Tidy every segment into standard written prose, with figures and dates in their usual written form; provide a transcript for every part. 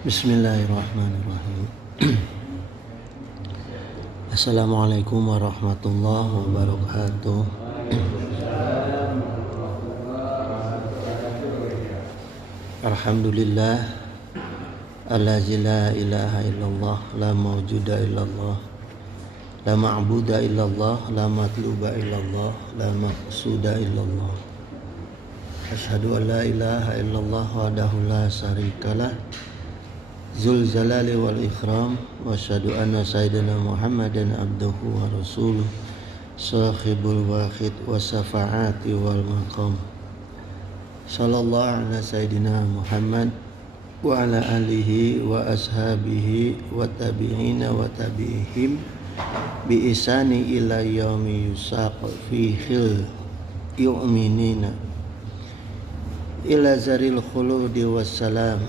Bismillahirrahmanirrahim. Assalamualaikum warahmatullahi wabarakatuh. Alhamdulillah allazi la ilaha illallah la mawjuda illallah la ma'buda illallah la matluba illallah la maqsuda illallah. Asyhadu an la ilaha illallah wahdahu la syarikalah Zul Jalali wal Ikram wa asyhadu anna sayyidina Muhammadan abduhu wa rasuluh sahibul wahid wa syafaati wal maqam. Sallallahu ala sayyidina Muhammad wa ala alihi wa ashabihi wa tabi'ina wa tabi'ihim bi isani ila yaumi yusaq fihil yu'minina ila zaril khuludi wassalam.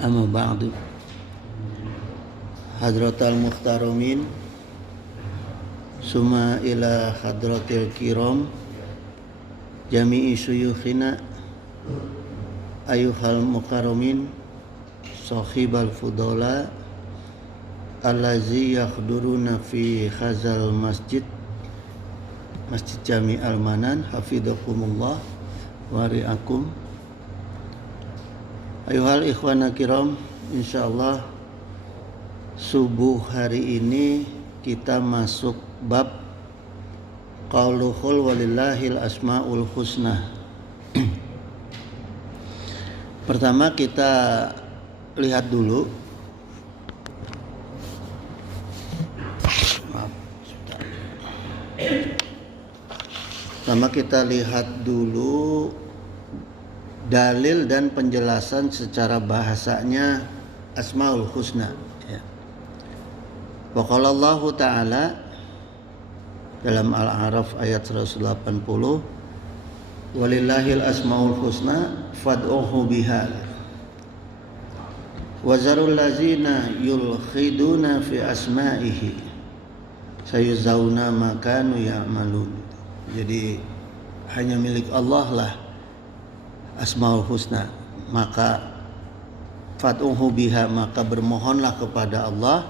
Amma ba'du. Hadratal muhtaromin summa ila hadratil kiram jami'i syuyukhina ayuhal mukarramin sahibal fudala allazi yakhduruna fi khazal masjid Jami' Al-Manan hafizakumullah wa ri'akum. Ayuhal ikhwana kiram, insyaallah subuh hari ini kita masuk bab qauluhul walillahil asmaul husna. Pertama kita lihat dulu dalil dan penjelasan secara bahasanya Asmaul Husna, ya. Wa qala Allah Ta'ala dalam Al-A'raf ayat 180, walillahil asmaul husna fad'uhu biha wa zarul ladzina yulkhiduna fi asma'ihi sayuzawna ma kanu ya'malun. Jadi hanya milik Allah lah Asmaul Husna, maka fad'uhu biha, maka bermohonlah kepada Allah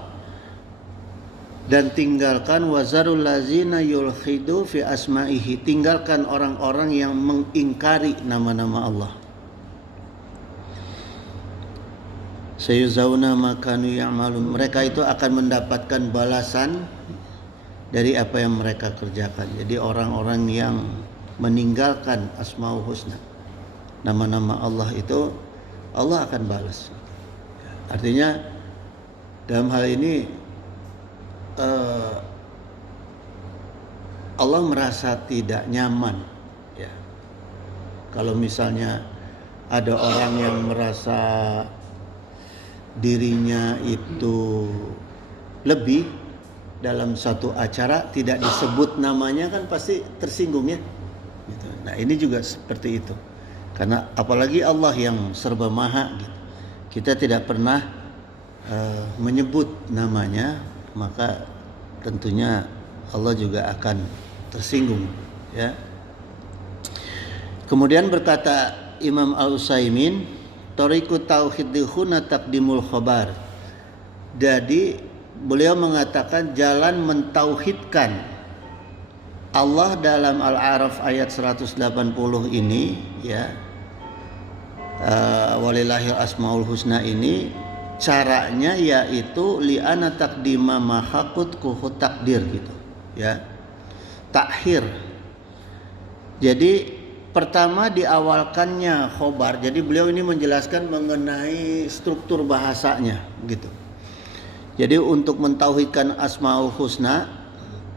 dan tinggalkan wazarul lazina yulkhidu fi asma'ihi, tinggalkan orang-orang yang mengingkari nama-nama Allah. Sayuzawna ma kanu ya'malun, mereka itu akan mendapatkan balasan dari apa yang mereka kerjakan. Jadi orang-orang yang meninggalkan Asmaul Husna, nama-nama Allah itu, Allah akan balas. Artinya dalam hal ini Allah merasa tidak nyaman, ya. Kalau misalnya ada orang yang merasa dirinya itu lebih dalam satu acara, tidak disebut namanya, kan pasti tersinggung, ya. Gitu. Nah ini juga seperti itu. Karena apalagi Allah yang serba maha, gitu. Kita tidak pernah menyebut namanya, maka tentunya Allah juga akan tersinggung, ya. Kemudian berkata Imam Al-Utsaimin, tariqut tauhid huna taqdimul khabar. Jadi beliau mengatakan jalan mentauhidkan Allah dalam Al-A'raf ayat 180 ini, ya, walillahil asmaul husna ini, caranya yaitu li'ana taqdima mahaqut kuhu takdir, gitu, ya, takhir. Jadi pertama diawalkannya khobar. Jadi beliau ini menjelaskan mengenai struktur bahasanya, gitu. Jadi untuk mentauhidkan Asmaul Husna,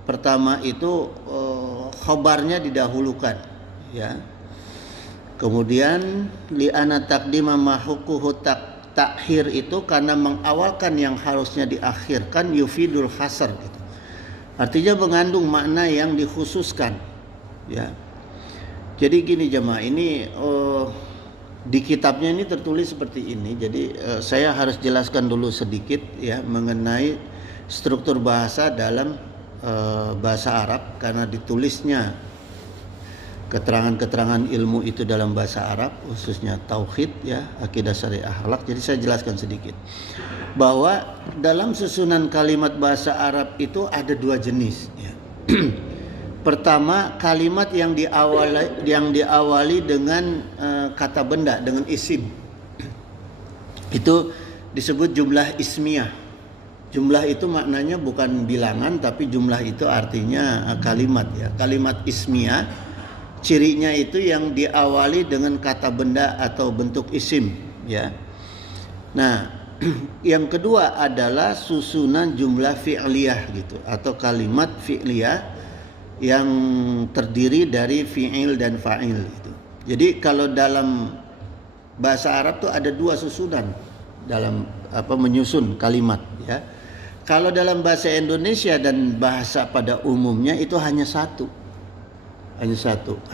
pertama itu khobarnya didahulukan, ya. Kemudian li'ana taqdima mahukuhu takhir itu karena mengawalkan yang harusnya diakhirkan, yufidul hasr, gitu. Artinya mengandung makna yang dikhususkan, ya. Jadi gini jemaah, ini di kitabnya ini tertulis seperti ini. Jadi saya harus jelaskan dulu sedikit, ya, mengenai struktur bahasa dalam bahasa Arab, karena ditulisnya keterangan-keterangan ilmu itu dalam bahasa Arab, khususnya tauhid ya, akidah syariah akhlak. Jadi saya jelaskan sedikit bahwa dalam susunan kalimat bahasa Arab itu ada dua jenis ya. Pertama, kalimat yang diawali dengan kata benda, dengan isim. Itu disebut jumlah ismiyah. Jumlah itu maknanya bukan bilangan, tapi jumlah itu artinya kalimat ya. Kalimat ismiyah cirinya itu yang diawali dengan kata benda atau bentuk isim ya. Nah, yang kedua adalah susunan jumlah fi'liyah gitu, atau kalimat fi'liyah yang terdiri dari fi'il dan fa'il gitu. Jadi kalau dalam bahasa Arab tuh ada dua susunan dalam menyusun kalimat ya. Kalau dalam bahasa Indonesia dan bahasa pada umumnya itu hanya satu.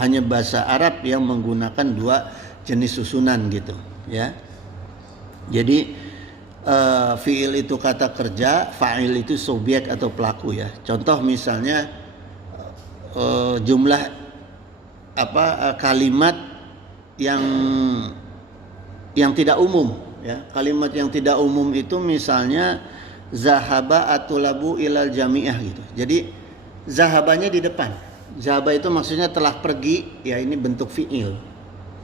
Hanya bahasa Arab yang menggunakan dua jenis susunan gitu ya. Jadi fi'il itu kata kerja, fa'il itu subjek atau pelaku ya. Contoh misalnya jumlah kalimat yang tidak umum ya. Kalimat yang tidak umum itu misalnya zahaba atulabu ilal jami'ah gitu. Jadi zahabanya di depan. Zahaba itu maksudnya telah pergi, ya ini bentuk fi'il,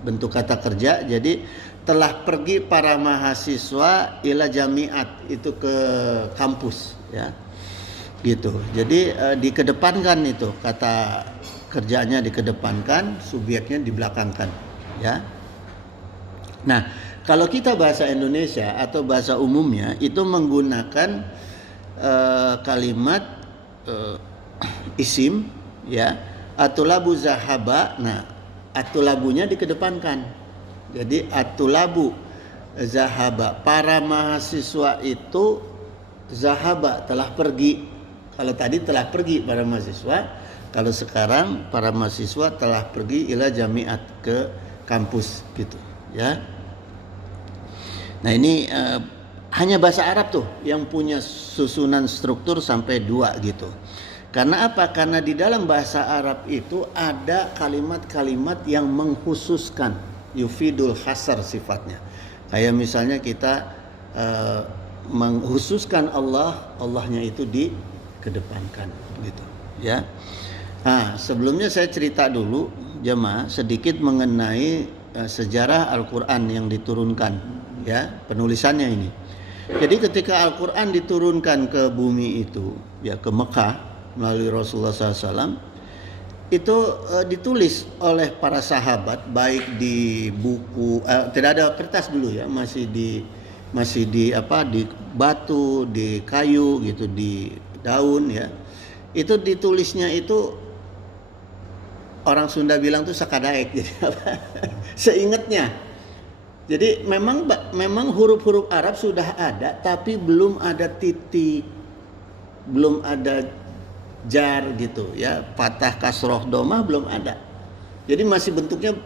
bentuk kata kerja. Jadi telah pergi para mahasiswa ila jami'at, itu ke kampus ya. Gitu. Jadi dikedepankan itu kata kerjanya, dikedepankan, subjeknya dibelakangkan ya. Nah, kalau kita bahasa Indonesia atau bahasa umumnya itu menggunakan kalimat isim ya, atulabu zahaba. Nah, atulabunya dikedepankan. Jadi atulabu zahaba, para mahasiswa itu zahaba, telah pergi. Kalau tadi telah pergi para mahasiswa, kalau sekarang para mahasiswa telah pergi ila jami'at, ke kampus gitu ya. Nah, ini hanya bahasa Arab tuh yang punya susunan struktur sampai dua gitu. Karena apa? Karena di dalam bahasa Arab itu ada kalimat-kalimat yang mengkhususkan, yufidul hasar sifatnya. Kayak misalnya kita mengkhususkan Allahnya itu dikedepankan gitu ya. Nah, sebelumnya saya cerita dulu jemaah sedikit mengenai sejarah Al-Quran yang diturunkan ya, penulisannya ini. Jadi ketika Al-Quran diturunkan ke bumi itu ya, ke Mekah melalui Rasulullah SAW, itu ditulis oleh para sahabat, baik di buku, tidak ada kertas dulu ya, masih di batu, di kayu gitu, di daun ya. Itu ditulisnya itu orang Sunda bilang tuh sakadaek, jadi apa? Seingatnya. Jadi memang huruf-huruf Arab sudah ada, tapi belum ada titik, belum ada jar gitu ya, fathah kasroh domah belum ada. Jadi masih bentuknya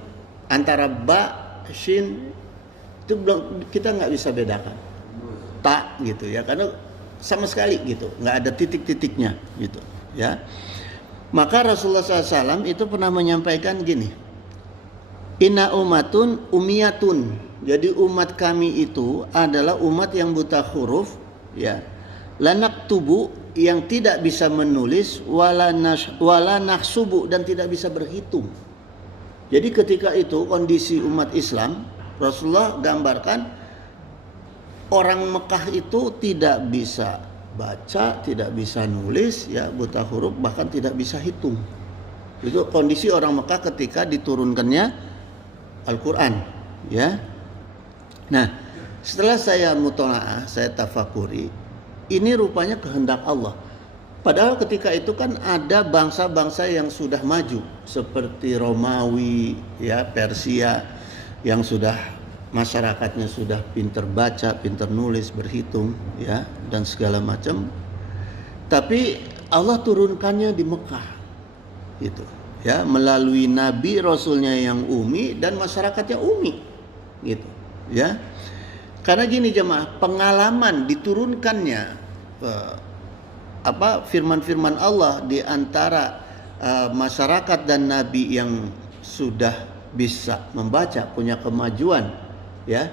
antara ba, shin, itu belum, kita nggak bisa bedakan tak gitu ya, karena sama sekali gitu, nggak ada titik-titiknya gitu ya. Maka Rasulullah SAW itu pernah menyampaikan gini, inna umatun umiyatun, jadi umat kami itu adalah umat yang buta huruf ya, lanak tubuh, yang tidak bisa menulis, wala nahsubu, dan tidak bisa berhitung. Jadi ketika itu kondisi umat Islam, Rasulullah gambarkan orang Mekah itu tidak bisa baca, tidak bisa nulis ya, buta huruf, bahkan tidak bisa hitung. Itu kondisi orang Mekah ketika diturunkannya Al-Quran ya. Nah, setelah saya mutola'ah, saya tafakuri, ini rupanya kehendak Allah. Padahal ketika itu kan ada bangsa-bangsa yang sudah maju, seperti Romawi, ya, Persia, yang sudah masyarakatnya sudah pinter baca, pinter nulis, berhitung, ya, dan segala macam. Tapi Allah turunkannya di Mekah, gitu, ya, melalui Nabi Rasulnya yang umi dan masyarakatnya umi, gitu, ya. Karena gini jemaah, pengalaman diturunkannya firman-firman Allah di antara masyarakat dan Nabi yang sudah bisa membaca, punya kemajuan, ya.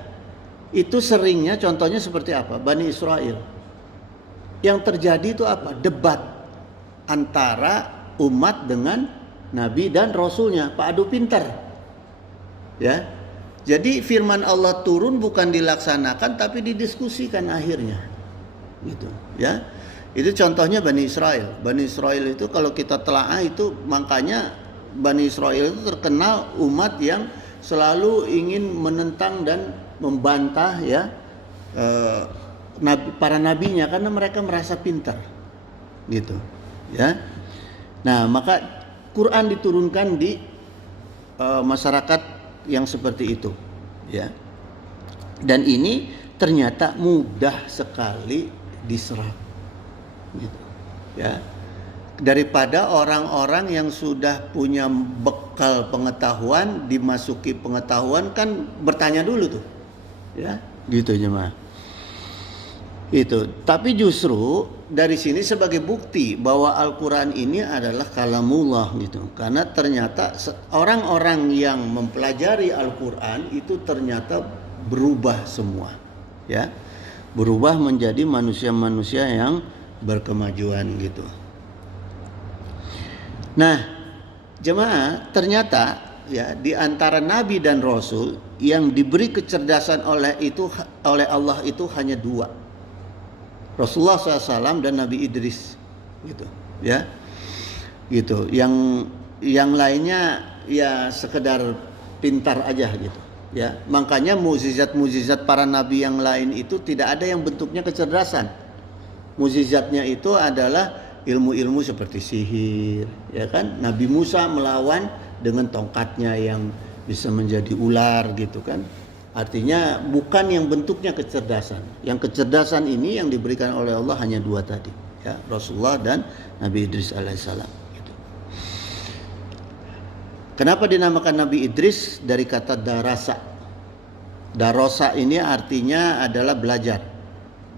Itu seringnya contohnya seperti apa? Bani Israel. Yang terjadi itu apa? Debat antara umat dengan nabi dan rasulnya, Pak adu pintar. Ya. Jadi firman Allah turun bukan dilaksanakan tapi didiskusikan akhirnya. Gitu, ya. Itu contohnya Bani Israel. Bani Israel itu kalau kita telaah itu, makanya Bani Israel itu terkenal umat yang selalu ingin menentang dan membantah, ya, para nabinya karena mereka merasa pintar, gitu, ya. Nah, maka Quran diturunkan di masyarakat yang seperti itu, ya. Dan ini ternyata mudah sekali diserap, gitu, ya. Daripada orang-orang yang sudah punya bekal pengetahuan, dimasuki pengetahuan kan bertanya dulu tuh, ya, gitu jemaah. Itu. Tapi justru dari sini sebagai bukti bahwa Al-Quran ini adalah kalamullah, gitu. Karena ternyata orang-orang yang mempelajari Al-Quran itu ternyata berubah semua, ya, berubah menjadi manusia-manusia yang berkemajuan, gitu. Nah, jemaah, ternyata, ya, di antara nabi dan rasul yang diberi kecerdasan oleh Allah itu hanya dua, Rasulullah SAW dan Nabi Idris, gitu, ya, gitu. Yang lainnya ya sekedar pintar aja, gitu, ya. Makanya mukjizat-mukjizat para nabi yang lain itu tidak ada yang bentuknya kecerdasan. Mukjizatnya itu adalah ilmu-ilmu seperti sihir, ya kan? Nabi Musa melawan dengan tongkatnya yang bisa menjadi ular, gitu kan? Artinya bukan yang bentuknya kecerdasan. Yang kecerdasan ini yang diberikan oleh Allah hanya dua tadi, ya, Rasulullah dan Nabi Idris alaihissalam, gitu. Kenapa dinamakan Nabi Idris? Dari kata darasa. Darosa ini artinya adalah belajar.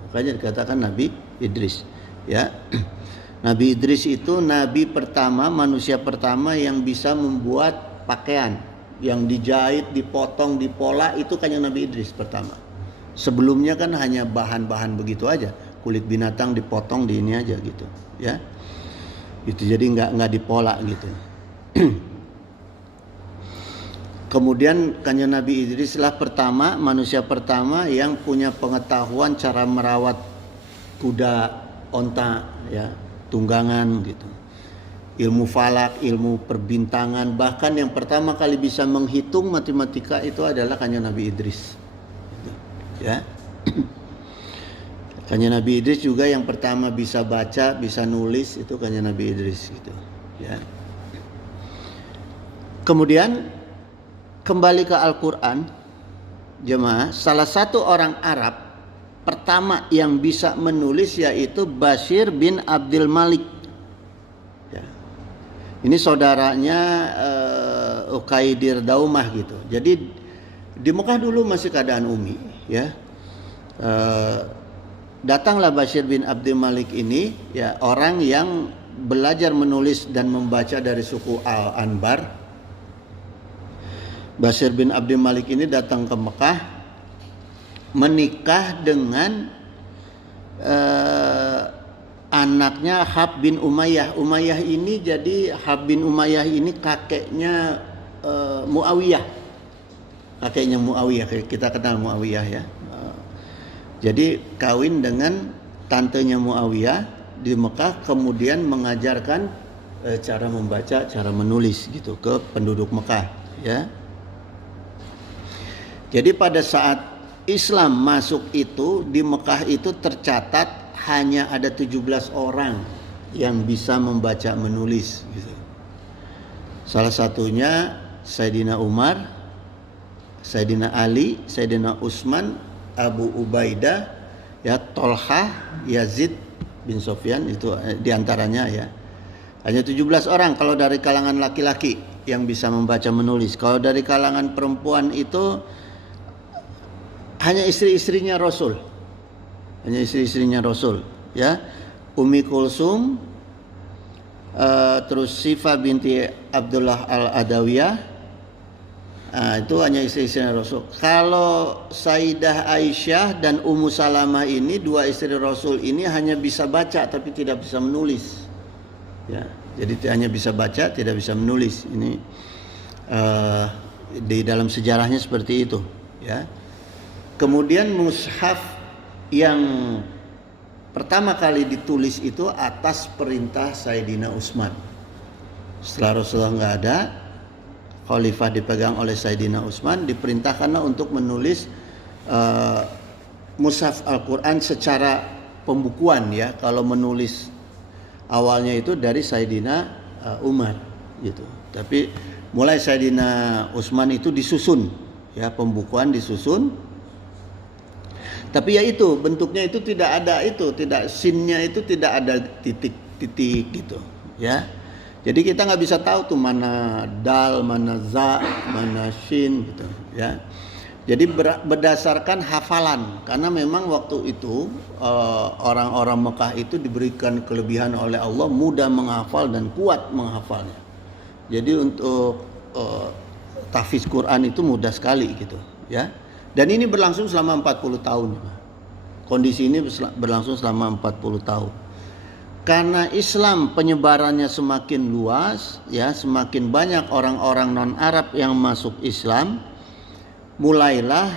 Makanya dikatakan Nabi Idris, ya. Nabi Idris itu nabi pertama, manusia pertama yang bisa membuat pakaian yang dijahit, dipotong, dipola, itu kan yang Nabi Idris pertama. Sebelumnya kan hanya bahan-bahan begitu aja, kulit binatang dipotong di ini aja, gitu, ya. Itu jadi nggak dipola, gitu. Kemudian kanjeng Nabi Idris lah pertama, manusia pertama yang punya pengetahuan cara merawat kuda, onta, ya, tunggangan, gitu. Ilmu falak, ilmu perbintangan, bahkan yang pertama kali bisa menghitung matematika itu adalah kanjeng Nabi Idris, gitu, ya. Kanjeng Nabi Idris juga yang pertama bisa baca, bisa nulis, itu kanjeng Nabi Idris, gitu, ya. Kemudian kembali ke Al-Quran, jemaah, salah satu orang Arab pertama yang bisa menulis yaitu Bashir bin Abdul Malik, ya. Ini saudaranya Ukaidir Daumah, gitu. Jadi di Mekah dulu masih keadaan umi, ya. Datanglah Bashir bin Abdul Malik ini, ya, orang yang belajar menulis dan membaca dari suku Al-Anbar. Bashir bin Abdul Malik ini datang ke Mekah, menikah dengan anaknya Hab bin Umayyah. Umayyah ini, jadi Hab bin Umayyah ini kakeknya Muawiyah. Kakeknya Muawiyah, kita kenal Muawiyah, ya. Jadi kawin dengan tantenya Muawiyah di Mekah, kemudian mengajarkan cara membaca, cara menulis, gitu, ke penduduk Mekah, ya. Jadi pada saat Islam masuk itu, di Mekah itu tercatat hanya ada 17 orang yang bisa membaca menulis, gitu. Salah satunya Sayyidina Umar, Sayyidina Ali, Sayyidina Utsman, Abu Ubaidah, ya, Tolhah, Yazid bin Sofyan, itu diantaranya, ya. Hanya 17 orang kalau dari kalangan laki-laki yang bisa membaca menulis. Kalau dari kalangan perempuan itu hanya istri-istrinya Rasul. Hanya istri-istrinya Rasul, ya. Ummi Kulsum, terus Sifah binti Abdullah al-Adawiyah, Nah, itu hanya istri-istri Rasul. Kalau Sayyidah Aisyah dan Ummu Salamah ini, dua istri Rasul ini hanya bisa baca tapi tidak bisa menulis. Ya, jadi hanya bisa baca, tidak bisa menulis. Ini di dalam sejarahnya seperti itu. Ya. Kemudian mushaf yang pertama kali ditulis itu atas perintah Sayyidina Utsman. Setelah Rasulullah nggak ada, khalifah dipegang oleh Sayyidina Utsman, diperintahkanlah untuk menulis mushaf Al-Quran secara pembukuan ya. Kalau menulis awalnya itu dari Sayyidina Umar gitu. Tapi mulai Sayyidina Utsman itu disusun ya, pembukuan disusun. Tapi ya itu bentuknya itu tidak ada itu, tidak sinnya itu tidak ada titik-titik gitu ya. Jadi kita nggak bisa tahu tuh mana dal, mana za, mana shin gitu ya. Jadi berdasarkan hafalan, karena memang waktu itu orang-orang Mekah itu diberikan kelebihan oleh Allah, mudah menghafal dan kuat menghafalnya. Jadi untuk tahfiz Quran itu mudah sekali gitu ya. Dan ini berlangsung selama 40 tahun. Kondisi ini berlangsung selama 40 tahun. Karena Islam penyebarannya semakin luas ya, semakin banyak orang-orang non-Arab yang masuk Islam, mulailah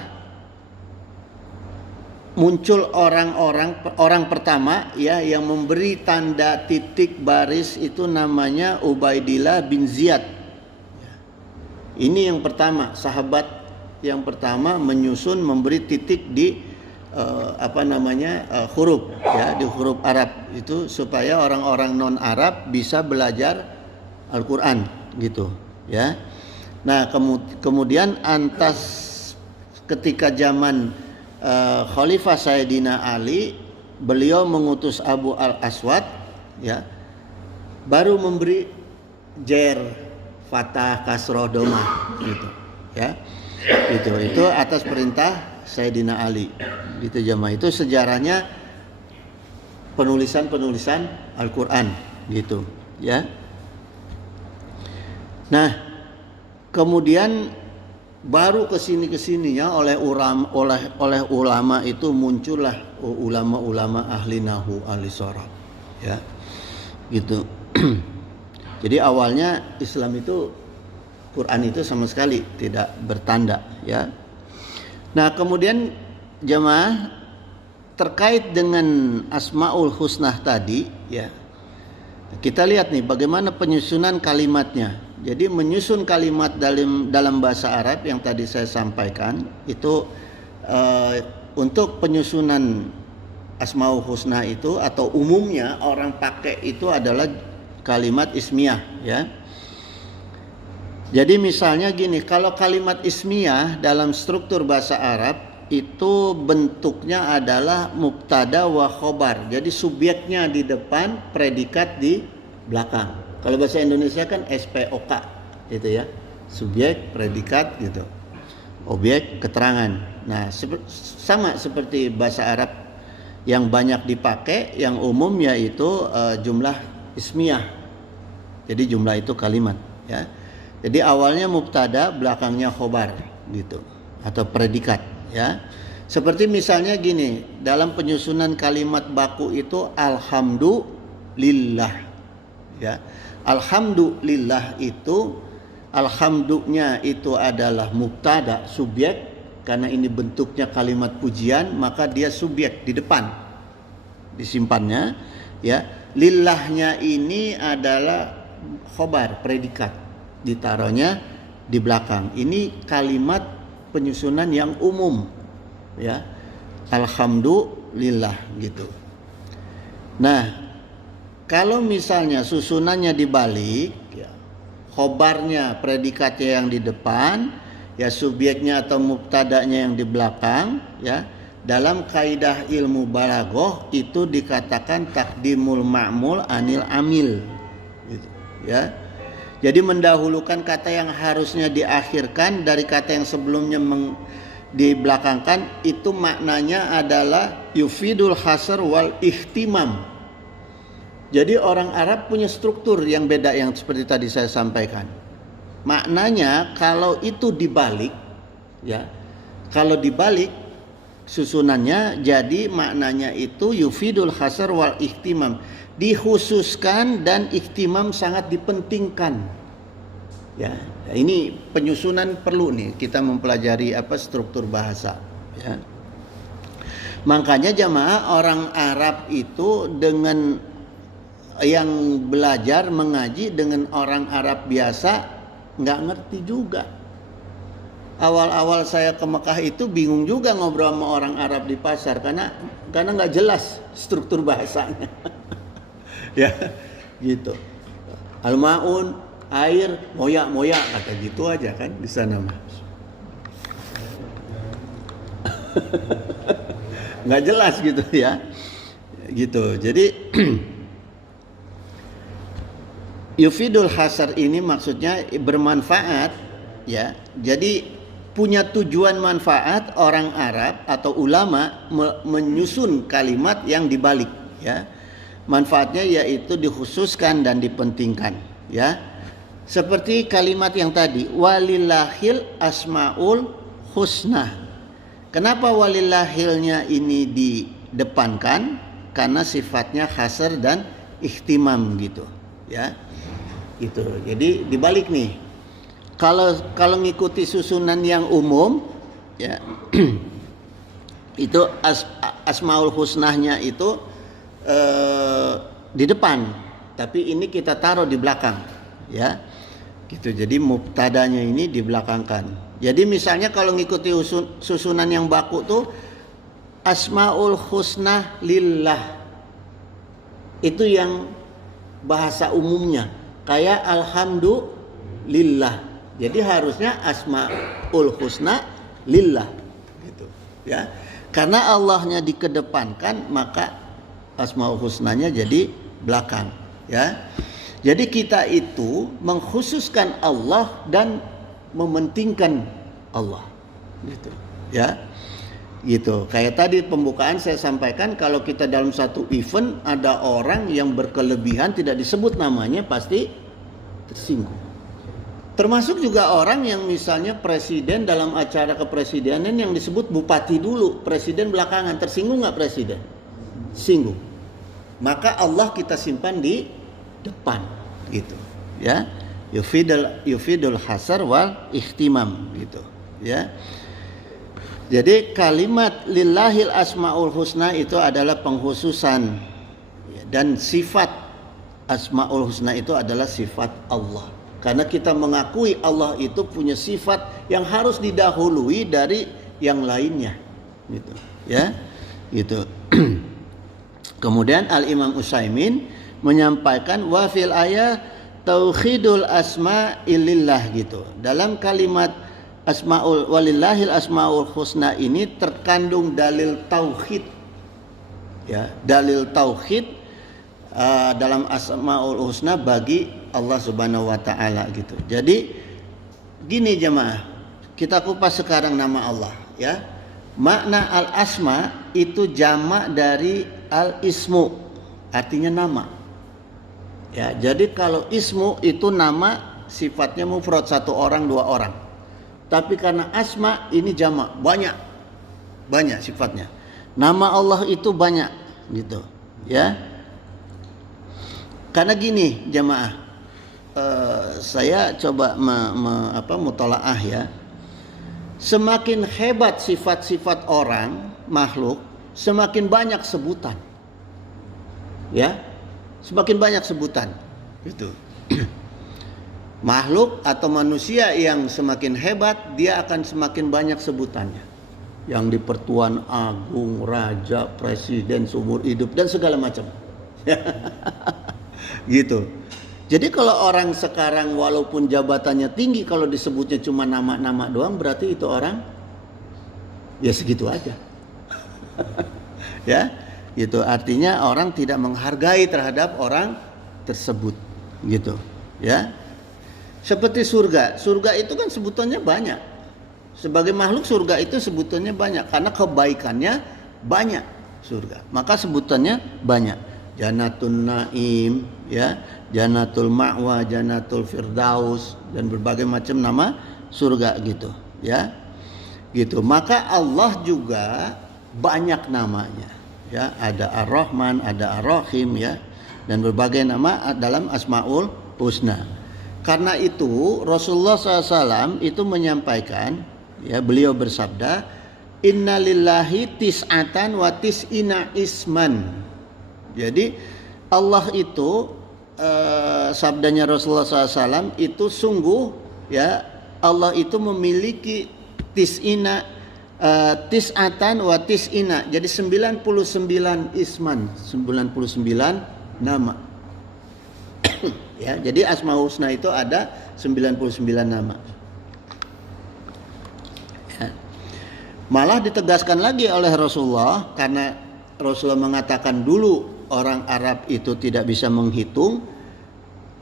muncul orang pertama ya yang memberi tanda titik baris itu namanya Ubaidillah bin Ziyad. Ini yang pertama, sahabat yang pertama menyusun memberi titik di huruf ya, di huruf Arab itu supaya orang-orang non Arab bisa belajar Al-Quran gitu ya. Nah kemudian ketika zaman Khalifah Sayyidina Ali, beliau mengutus Abu Al-Aswad ya, baru memberi jer, fathah, kasroh, domah gitu ya. Itu atas perintah Sayyidina Ali. Gitu jamaah, itu sejarahnya penulisan Al-Quran gitu ya. Nah kemudian baru kesininya oleh ulama itu muncullah ulama-ulama ahli nahu, ahli sorab ya gitu. Jadi awalnya Islam itu, Quran itu sama sekali tidak bertanda ya. Nah kemudian jemaah, terkait dengan Asmaul Husnah tadi ya, kita lihat nih bagaimana penyusunan kalimatnya. Jadi menyusun kalimat dalam bahasa Arab yang tadi saya sampaikan itu untuk penyusunan Asmaul Husnah itu, atau umumnya orang pakai itu adalah kalimat ismiyah ya. Jadi misalnya gini, kalau kalimat ismiyah dalam struktur bahasa Arab itu bentuknya adalah mubtada wa khobar. Jadi subjeknya di depan, predikat di belakang. Kalau bahasa Indonesia kan SPOK gitu ya. Subjek, predikat gitu. Objek, keterangan. Nah, sama seperti bahasa Arab yang banyak dipakai, yang umum yaitu jumlah ismiyah. Jadi jumlah itu kalimat ya. Jadi awalnya mubtada, belakangnya khobar gitu, atau predikat ya. Seperti misalnya gini, dalam penyusunan kalimat baku itu alhamdulillah ya. Alhamdulillah itu, alhamdulnya itu adalah mubtada, subjek, karena ini bentuknya kalimat pujian, maka dia subjek di depan disimpannya ya. Lillahnya ini adalah khobar, predikat, ditaruhnya di belakang. Ini kalimat penyusunan yang umum ya, alhamdulillah gitu. Nah kalau misalnya susunannya dibalik ya, khobarnya, predikatnya yang di depan ya, subjeknya atau mubtadanya yang di belakang ya, dalam kaidah ilmu balaghah itu dikatakan takdimul ma'mul anil amil gitu ya. Jadi mendahulukan kata yang harusnya diakhirkan dari kata yang sebelumnya dibelakangkan, itu maknanya adalah yufidul hasr wal ihtimam. Jadi orang Arab punya struktur yang beda yang seperti tadi saya sampaikan Maknanya kalau itu dibalik, ya, kalau dibalik susunannya, jadi maknanya itu yufidul hasar wal ihtimam, dikhususkan dan ihtimam sangat dipentingkan. Ya, ini penyusunan perlu nih kita mempelajari struktur bahasa. Ya. Makanya jamaah orang Arab itu dengan yang belajar mengaji dengan orang Arab biasa nggak ngerti juga. Awal-awal saya ke Mekah itu bingung juga ngobrol sama orang Arab di pasar karena nggak jelas struktur bahasanya. Ya, gitu. Al-maun, air, moya kata gitu aja kan di sana mah. Nggak jelas gitu ya. Gitu. Jadi yufidul hasar ini maksudnya bermanfaat, ya. Jadi punya tujuan manfaat orang Arab atau ulama menyusun kalimat yang dibalik, ya. Manfaatnya yaitu dikhususkan dan dipentingkan, ya. Seperti kalimat yang tadi, walillahil asmaul husna. Kenapa walillahilnya ini didepankan? Karena sifatnya hasar dan ihtimam gitu, ya. Gitu. Jadi dibalik nih. Kalau ngikuti susunan yang umum, ya, itu asmaul husnahnya itu di depan, tapi ini kita taruh di belakang, ya, gitu. Jadi mubtadanya ini dibelakangkan. Jadi misalnya kalau ngikuti susunan yang baku tuh asmaul husnah lillah, itu yang bahasa umumnya, kayak alhamdulillah. Jadi harusnya asmaul husna lillah gitu, ya. Karena Allahnya dikedepankan, maka asmaul husnanya jadi belakang, ya. Jadi kita itu mengkhususkan Allah dan mementingkan Allah gitu, ya. Gitu. Kayak tadi pembukaan saya sampaikan, kalau kita dalam satu event ada orang yang berkelebihan tidak disebut namanya pasti tersinggung. Termasuk juga orang yang misalnya presiden dalam acara kepresidenan yang disebut bupati dulu, presiden belakangan, tersinggung nggak presiden? Singgung. Maka Allah kita simpan di depan, gitu, ya. Yufidul hasar wal ihtimam, gitu, ya. Jadi kalimat lillahil asmaul husna itu adalah pengkhususan, dan sifat asmaul husna itu adalah sifat Allah. Karena kita mengakui Allah itu punya sifat yang harus didahului dari yang lainnya, gitu, ya, gitu. Kemudian Al-Imam Utsaimin menyampaikan wa fil ayat tauhidul asma'ilillah, gitu. Dalam kalimat asmaul walillahil asmaul husna ini terkandung dalil tauhid, ya, dalil tauhid dalam asmaul husna bagi Allah Subhanahu wa taala, gitu. Jadi gini jemaah, kita kupas sekarang nama Allah, ya. Makna al-asma itu jamak dari al-ismu, artinya nama. Ya, jadi kalau ismu itu nama, sifatnya mufrad, satu orang, dua orang. Tapi karena asma ini jamak, banyak sifatnya. Nama Allah itu banyak, gitu, ya. Karena gini jemaah, saya coba mutolaah, ya. Semakin hebat sifat-sifat orang makhluk, semakin banyak sebutan, ya, semakin banyak sebutan, gitu. Makhluk atau manusia yang semakin hebat, dia akan semakin banyak sebutannya, yang di Pertuan Agung, Raja, Presiden, seumur hidup dan segala macam. Gitu. Jadi kalau orang sekarang walaupun jabatannya tinggi, kalau disebutnya cuma nama-nama doang, berarti itu orang ya segitu aja. Ya, gitu. Artinya orang tidak menghargai terhadap orang tersebut, gitu, ya. Seperti surga. Surga itu kan sebutannya banyak. Sebagai makhluk surga itu sebutannya banyak karena kebaikannya banyak surga. Maka sebutannya banyak. Janatun Naim, ya, Janatul Ma'wa, Janatul Firdaus, dan berbagai macam nama surga gitu, ya. Gitu. Maka Allah juga banyak namanya, ya. Ada Ar-Rahman, ada Ar-Rahim, ya, dan berbagai nama dalam Asmaul Husna. Karena itu Rasulullah SAW itu menyampaikan, ya, beliau bersabda, Innalillahi tis'atan wa tis'ina isman. Jadi Allah itu sabdanya Rasulullah SAW itu sungguh, ya, Allah itu memiliki tis'atan wa tis'ina. Jadi 99 isman, 99 nama. Ya, jadi Asmaul Husna itu ada 99 nama. Ya. Malah ditegaskan lagi oleh Rasulullah, karena Rasulullah mengatakan dulu orang Arab itu tidak bisa menghitung.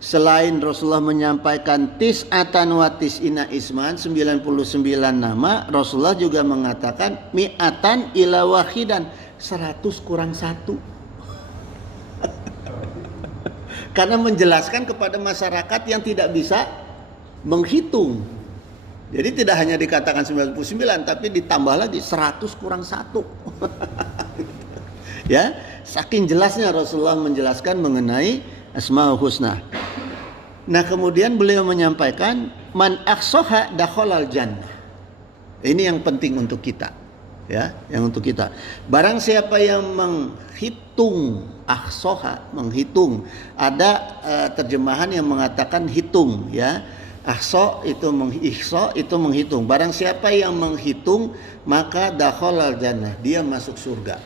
Selain Rasulullah menyampaikan tis'atan wa tis'ina isman, 99 nama, Rasulullah juga mengatakan mi'atan ila wahidan, 100 kurang 1. Karena menjelaskan kepada masyarakat yang tidak bisa menghitung. Jadi tidak hanya dikatakan 99, tapi ditambah lagi 100 kurang 1. Ya, saking jelasnya Rasulullah menjelaskan mengenai Asmaul Husna. Nah, kemudian beliau menyampaikan man aksoha dakhalal jannah. Ini yang penting untuk kita, ya, yang untuk kita. Barang siapa yang menghitung, aksoha, menghitung. Ada terjemahan yang mengatakan hitung, ya. Ahso itu menghitung. Barang siapa yang menghitung, maka dakhalal jannah, dia masuk surga.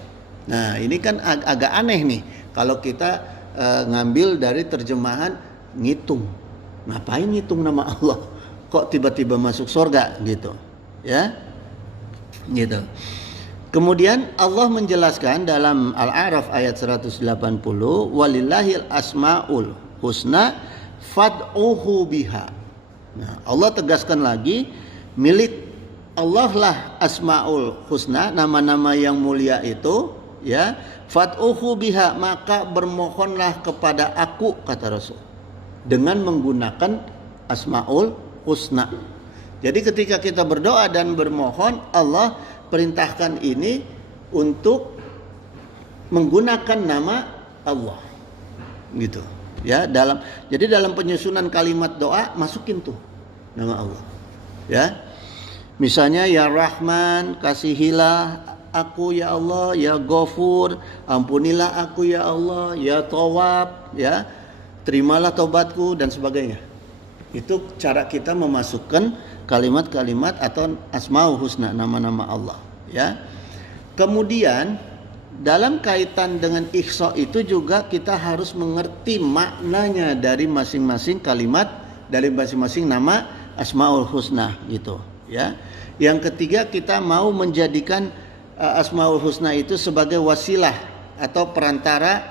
Nah, ini kan agak aneh nih kalau kita ngambil dari terjemahan ngitung. Ngapain ngitung nama Allah? Kok tiba-tiba masuk surga gitu, ya? Gitu. Kemudian Allah menjelaskan dalam Al-A'raf ayat 180, walillahil asmaul husna fad'uhu biha. Nah, Allah tegaskan lagi, milik Allah lah asmaul husna, nama-nama yang mulia itu, ya, fad'uhu biha, maka bermohonlah kepada aku, kata Rasul, dengan menggunakan asmaul husna. Jadi ketika kita berdoa dan bermohon, Allah perintahkan ini untuk menggunakan nama Allah, gitu, ya. Jadi dalam penyusunan kalimat doa masukin tuh nama Allah, ya. Misalnya ya Rahman, kasihilah aku ya Allah, ya Ghafur, ampunilah aku ya Allah, ya Tawwab, ya, terimalah taubatku, dan sebagainya. Itu cara kita memasukkan kalimat-kalimat atau Asmaul Husna, nama-nama Allah, ya. Kemudian dalam kaitan dengan ihsa itu juga kita harus mengerti maknanya dari masing-masing kalimat, dari masing-masing nama Asmaul Husna, gitu, ya. Yang ketiga, kita mau menjadikan Asmaul Husna itu sebagai wasilah atau perantara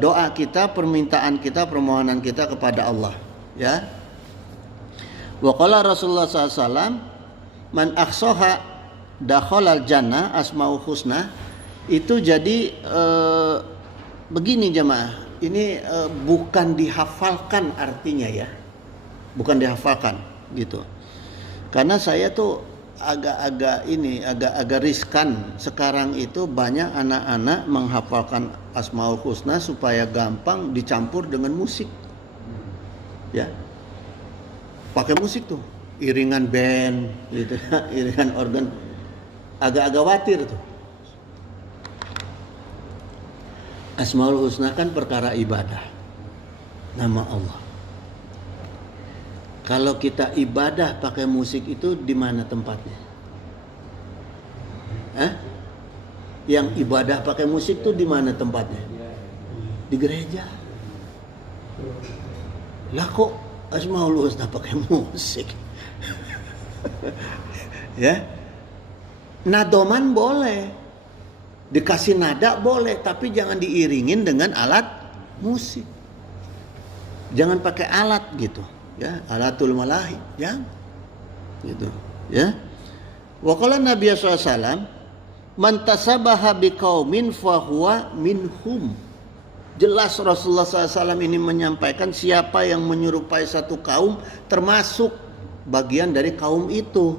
doa kita, permintaan kita, permohonan kita kepada Allah, ya. Wa qala Rasulullah SAW, man akhsoha dakhalal jannah, Asmaul Husna itu jadi begini jemaah, ini bukan dihafalkan artinya, ya, bukan dihafalkan gitu. Karena saya tuh agak riskan. Sekarang itu banyak anak-anak menghafalkan Asmaul Husna supaya gampang dicampur dengan musik, ya. Pakai musik tuh, iringan band gitu, iringan organ, agak-agak khawatir tuh. Asmaul Husna kan perkara ibadah, nama Allah. Kalau kita ibadah pakai musik itu di mana tempatnya? Yang ibadah pakai musik itu di mana tempatnya? Di gereja. Lah kok Asmaul Husna pakai musik? Ya. Nadoman boleh, dikasih nada boleh, tapi jangan diiringin dengan alat musik. Jangan pakai alat gitu, ya, alatul malahi, ya, gitu, ya. Wa qala Nabi sallallahu alaihi wasallam, man tasabaha biqaumin fahuwa minhum. Jelas Rasulullah SAW ini menyampaikan siapa yang menyerupai satu kaum termasuk bagian dari kaum itu.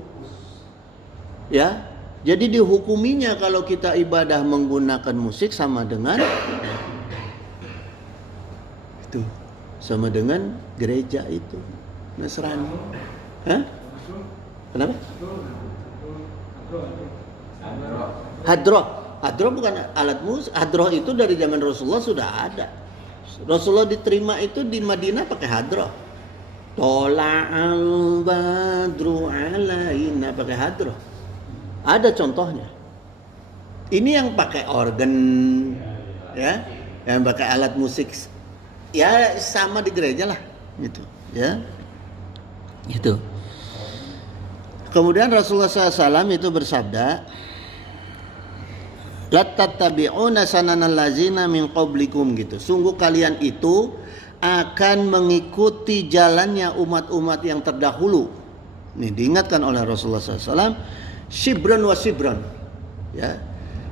Ya, jadi dihukuminya kalau kita ibadah menggunakan musik sama dengan itu, sama dengan gereja itu Nasrani. Hah? Kenapa? Hadroh. Hadroh bukan alat musik. Hadroh itu dari zaman Rasulullah sudah ada. Rasulullah diterima itu di Madinah pakai hadroh. Tola'al badru alaina, pakai hadroh. Ada contohnya. Ini yang pakai organ, ya, yang pakai alat musik, ya sama di gereja lah, gitu, ya, gitu. Kemudian Rasulullah SAW itu bersabda, la tattabi'una sananal lazina min qablikum, gitu. Sungguh kalian itu akan mengikuti jalannya umat-umat yang terdahulu. Ini diingatkan oleh Rasulullah SAW, shibran wa shibran, ya,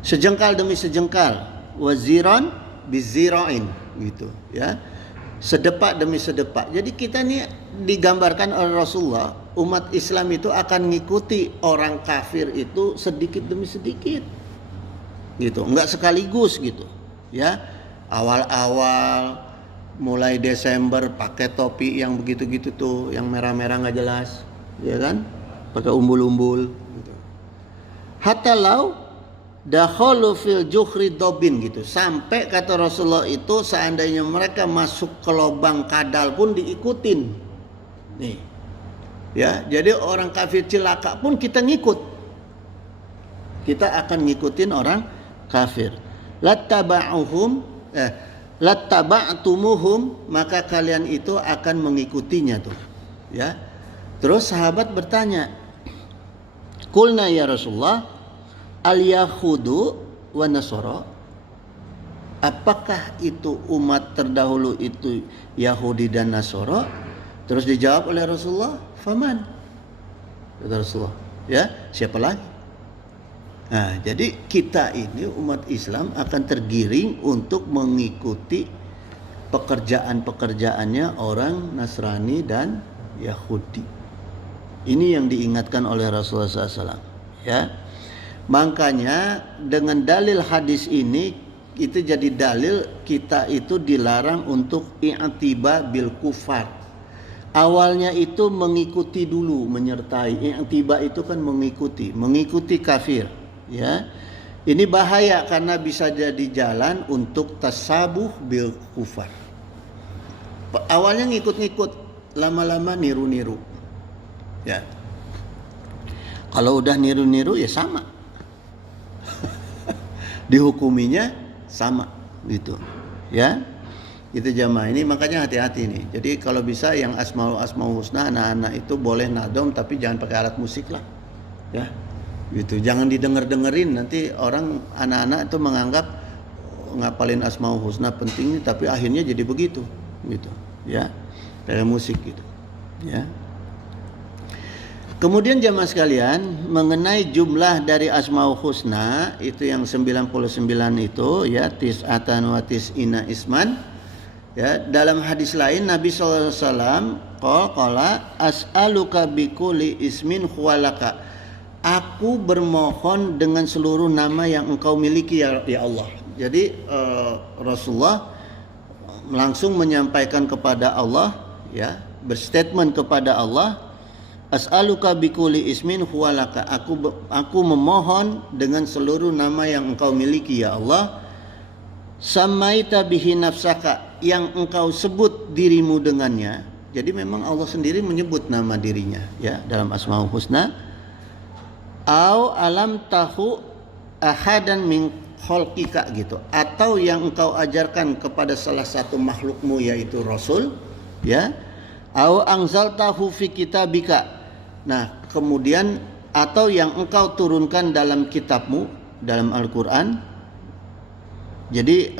sejengkal demi sejengkal, waziran bizirain, gitu, ya, sedepak demi sedepak. Jadi kita ini digambarkan oleh Rasulullah, umat Islam itu akan mengikuti orang kafir itu sedikit demi sedikit, gitu, enggak sekaligus, gitu, ya. Awal-awal mulai Desember pakai topi yang begitu-gitu tuh, yang merah-merah nggak jelas, ya kan, pakai umbul-umbul, gitu. Hatta lau dakhalu fil juhri dobin, gitu, sampai kata Rasulullah itu seandainya mereka masuk ke lubang kadal pun diikutin, nih, ya. Jadi orang kafir celaka pun kita ngikut, kita akan ngikutin orang kafir. Lattaba'tumuhum, maka kalian itu akan mengikutinya tuh, ya. Terus sahabat bertanya, qulna ya Rasulullah, al-yahudu wa nasara, apakah itu umat terdahulu itu Yahudi dan Nasara? Terus dijawab oleh Rasulullah, faman, kata Rasulullah, ya, siapa lagi? Nah, jadi kita ini umat Islam akan tergiring untuk mengikuti pekerjaan-pekerjaannya orang Nasrani dan Yahudi. Ini yang diingatkan oleh Rasulullah SAW, ya. Makanya dengan dalil hadis ini itu jadi dalil kita itu dilarang untuk i'tiba bil kufar. Awalnya itu mengikuti dulu, menyertai. I'tiba itu kan mengikuti kafir, ya. Ini bahaya karena bisa jadi jalan untuk tasabuh bil kufar. Awalnya ngikut-ngikut, lama-lama niru-niru, ya. Kalau udah niru-niru ya sama, dihukuminya sama, gitu, ya. Itu jamaah ini, makanya hati-hati nih. Jadi kalau bisa yang asmaul husna, anak-anak itu boleh nadom tapi jangan pakai alat musik lah, ya, gitu. Jangan didengar-dengerin, nanti orang anak-anak itu menganggap ngapalin asmaul husna penting, tapi akhirnya jadi begitu, gitu, ya, pakai musik, gitu, ya. Kemudian jamaah sekalian, mengenai jumlah dari Asmaul Husna itu yang 99 itu, ya, tis'atan wa tis'ina isman, ya. Dalam hadis lain Nabi SAW qala as'aluka bikulli ismin huwalaka, aku bermohon dengan seluruh nama yang engkau miliki, ya Allah. Jadi Rasulullah langsung menyampaikan kepada Allah, ya, berstatement kepada Allah, as'aluka bikulli ismin huwalaka, aku memohon dengan seluruh nama yang engkau miliki, ya Allah, samaita bihi nafsaka, yang engkau sebut dirimu dengannya. Jadi memang Allah sendiri menyebut nama dirinya, ya, dalam Asmaul Husna. Au alam tahu ahadan min khalqika, gitu, atau yang engkau ajarkan kepada salah satu makhlukmu yaitu Rasul, ya. Au anzaltahu fi kitabika, nah kemudian atau yang engkau turunkan dalam kitabmu, dalam Al-Quran. Jadi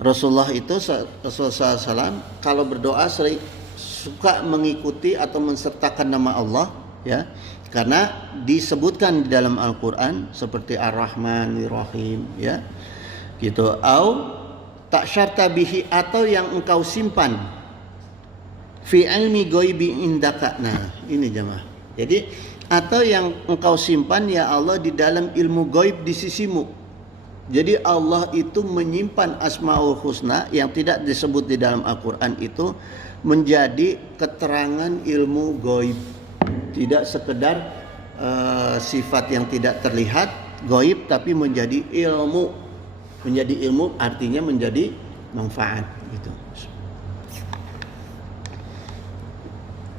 Rasulullah itu SAW kalau berdoa sering suka mengikuti atau mensertakan nama Allah, ya, karena disebutkan di dalam Al-Quran seperti Ar-Rahman Ar-Rahim, ya, gitu. Au tak syarta bihi, atau yang engkau simpan fi ilmi ghaibi indaka. Nah, ini jemaah. Jadi atau yang engkau simpan ya Allah di dalam ilmu gaib di sisimu. Jadi Allah itu menyimpan Asmaul Husna yang tidak disebut di dalam Al-Qur'an itu menjadi keterangan ilmu gaib. Tidak sekedar sifat yang tidak terlihat gaib, tapi menjadi ilmu. Menjadi ilmu artinya menjadi manfaat gitu.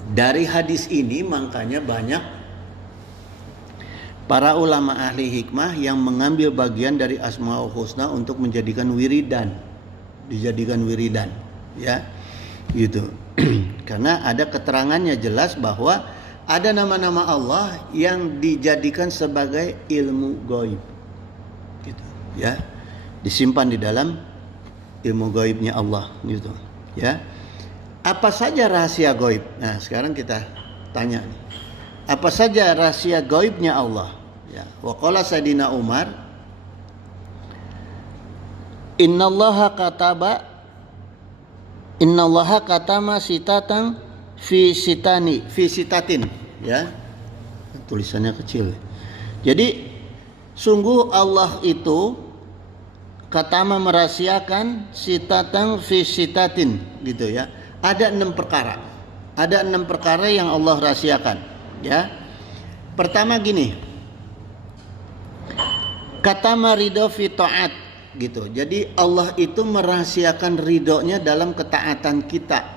Dari hadis ini makanya banyak para ulama ahli hikmah yang mengambil bagian dari Asmaul Husna untuk menjadikan wiridan, dijadikan wiridan, ya, gitu. Karena ada keterangannya jelas bahwa ada nama-nama Allah yang dijadikan sebagai ilmu gaib, gitu, ya, disimpan di dalam ilmu gaibnya Allah, gitu, ya. Apa saja rahasia gaib? Nah, sekarang kita tanya nih. Apa saja rahasia gaibnya Allah? Ya, wa qala Sayyidina Umar, Innallaha katama sitatan fi sitatin, ya. Tulisannya kecil. Jadi sungguh Allah itu katama merahasiakan sitatan fi sitatin, gitu ya. Ada 6 perkara. Ada 6 perkara yang Allah rahasiakan, ya. Pertama gini. Katama ridho fi ta'at, gitu. Jadi Allah itu merahasiakan ridhonya dalam ketaatan kita.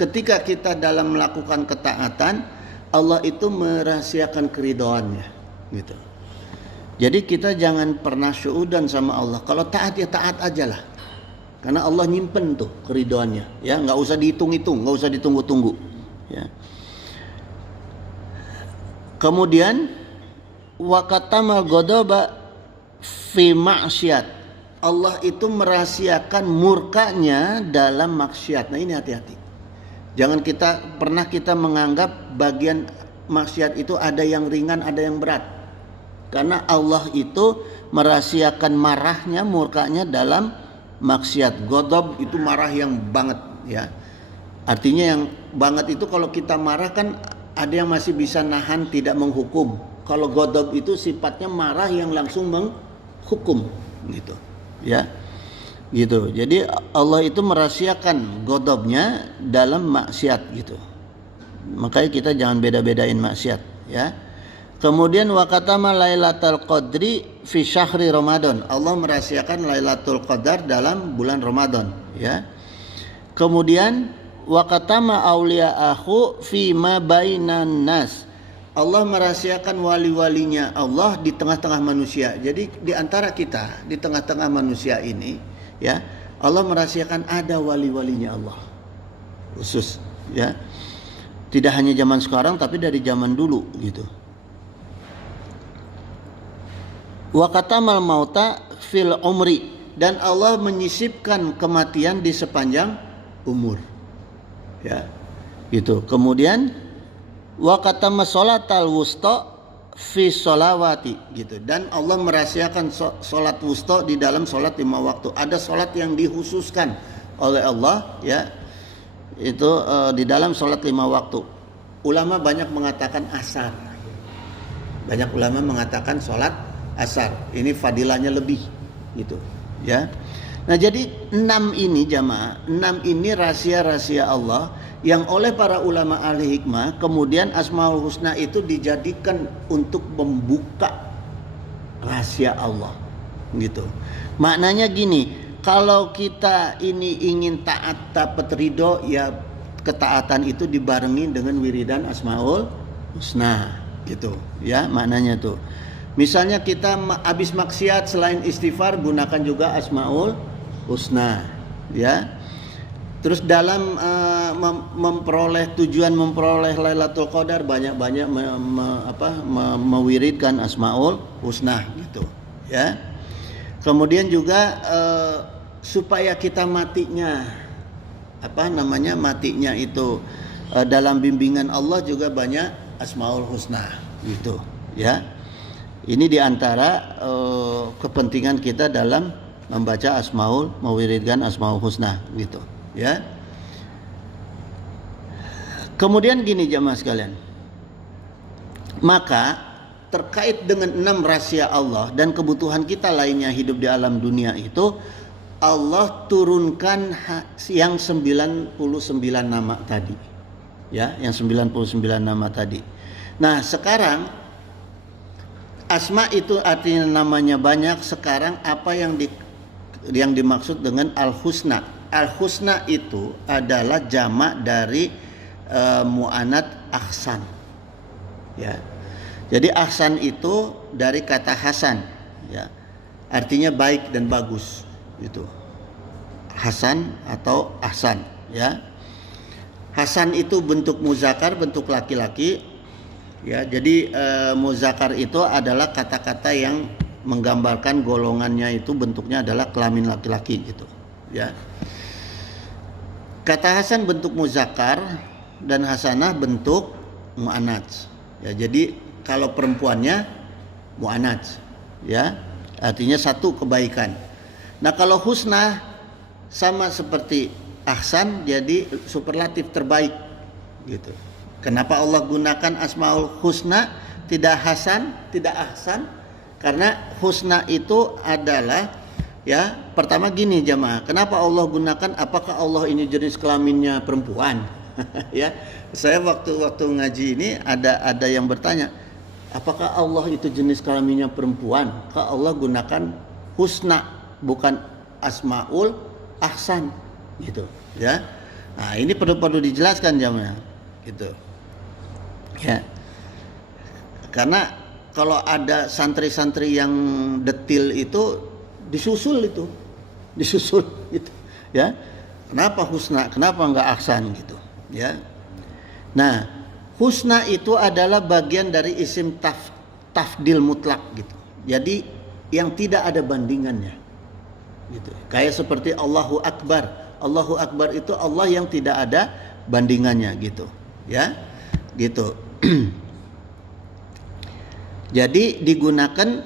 Ketika kita dalam melakukan ketaatan, Allah itu merahasiakan keridhoannya, gitu. Jadi kita jangan pernah syuudan sama Allah. Kalau taat ya taat aja lah. Karena Allah nyimpen tuh keridhoannya, ya, nggak usah dihitung-hitung, nggak usah ditunggu-tunggu, ya. Kemudian waqatamal ghadaba fi maksiat, Allah itu merahasiakan murkanya dalam maksiat. Nah, ini hati-hati. Jangan pernah kita menganggap bagian maksiat itu ada yang ringan, ada yang berat. Karena Allah itu merahasiakan marahnya, murkanya dalam maksiat. Ghadab itu marah yang banget, ya. Artinya yang banget itu kalau kita marah kan ada yang masih bisa nahan, tidak menghukum. Kalau ghadab itu sifatnya marah yang langsung menghukum, gitu, ya. Gitu. Jadi Allah itu merahasiakan ghadabnya dalam maksiat, gitu. Makanya kita jangan beda-bedain maksiat, ya. Kemudian waqatama Lailatul Qadri fi syahri Ramadan. Allah merahasiakan Lailatul Qadar dalam bulan Ramadan, ya. Kemudian waqatama auliya'ahu fi ma bainan nas. Allah merahasiakan wali-walinya Allah di tengah-tengah manusia. Jadi di antara kita, di tengah-tengah manusia ini, ya, Allah merahasiakan ada wali-walinya Allah. Khusus, ya. Tidak hanya zaman sekarang tapi dari zaman dulu, gitu. Wa katamal mauta fil umri, dan Allah menyisipkan kematian di sepanjang umur, ya, gitu. Kemudian wa katama sholatal wusta fi sholawati, gitu. Dan Allah merahasiakan sholat wusta di dalam sholat 5 waktu. Ada sholat yang dikhususkan oleh Allah, ya, itu di dalam sholat 5 waktu. Ulama banyak mengatakan asar. Banyak ulama mengatakan sholat asar. Ini fadilahnya lebih, gitu, ya. Nah, jadi 6 ini jamaah, 6 ini rahasia-rahasia Allah yang oleh para ulama ahli hikmah kemudian Asmaul Husna itu dijadikan untuk membuka rahasia Allah, gitu. Maknanya gini, kalau kita ini ingin taat dapat ridho, ya ketaatan itu dibarengi dengan wiridan Asmaul Husna, gitu, ya, maknanya tuh. Misalnya kita habis maksiat, selain istighfar gunakan juga Asmaul Husna, ya. Terus dalam tujuan memperoleh Lailatul Qadar banyak-banyak mewiridkan Asmaul Husna, gitu, ya. Kemudian juga supaya kita matinya matinya itu dalam bimbingan Allah juga banyak Asmaul Husna, gitu, ya. Ini diantara kepentingan kita dalam membaca mewiridkan Asmaul Husna gitu, ya. Kemudian gini jamaah sekalian. Maka terkait dengan 6 rahasia Allah dan kebutuhan kita lainnya hidup di alam dunia itu, Allah turunkan yang 99 nama tadi. Ya, yang 99 nama tadi. Nah, sekarang asma itu artinya namanya banyak. Sekarang apa yang dimaksud dengan al-husna? Al-husna itu adalah jamak dari mu'anat ahsan. Ya. Jadi ahsan itu dari kata hasan, ya. Artinya baik dan bagus gitu. Hasan atau ahsan, ya. Hasan itu bentuk muzakkar, bentuk laki-laki, ya. Jadi muzakkar itu adalah kata-kata yang menggambarkan golongannya itu bentuknya adalah kelamin laki-laki gitu, ya. Kata hasan bentuk muzakkar dan hasanah bentuk muannats. Ya, jadi kalau perempuannya muannats, ya. Artinya satu kebaikan. Nah, kalau husna sama seperti ahsan, jadi superlatif terbaik gitu. Kenapa Allah gunakan Asmaul Husna tidak hasan, tidak ahsan? Karena husna itu adalah, ya, pertama gini jamaah, kenapa Allah gunakan, apakah Allah ini jenis kelaminnya perempuan? Ya, saya waktu ngaji ini ada yang bertanya, apakah Allah itu jenis kelaminnya perempuan? Kok Allah gunakan husna bukan asmaul ahsan gitu, ya. Nah, ini perlu dijelaskan jamaah gitu. Ya. Karena kalau ada santri-santri yang detil itu disusul gitu, gitu, ya. Kenapa husna? Kenapa enggak ahsan gitu, ya. Nah, husna itu adalah bagian dari isim tafdil mutlak gitu. Jadi yang tidak ada bandingannya. Gitu. Kayak seperti Allahu Akbar. Allahu Akbar itu Allah yang tidak ada bandingannya gitu, ya. Gitu. Jadi digunakan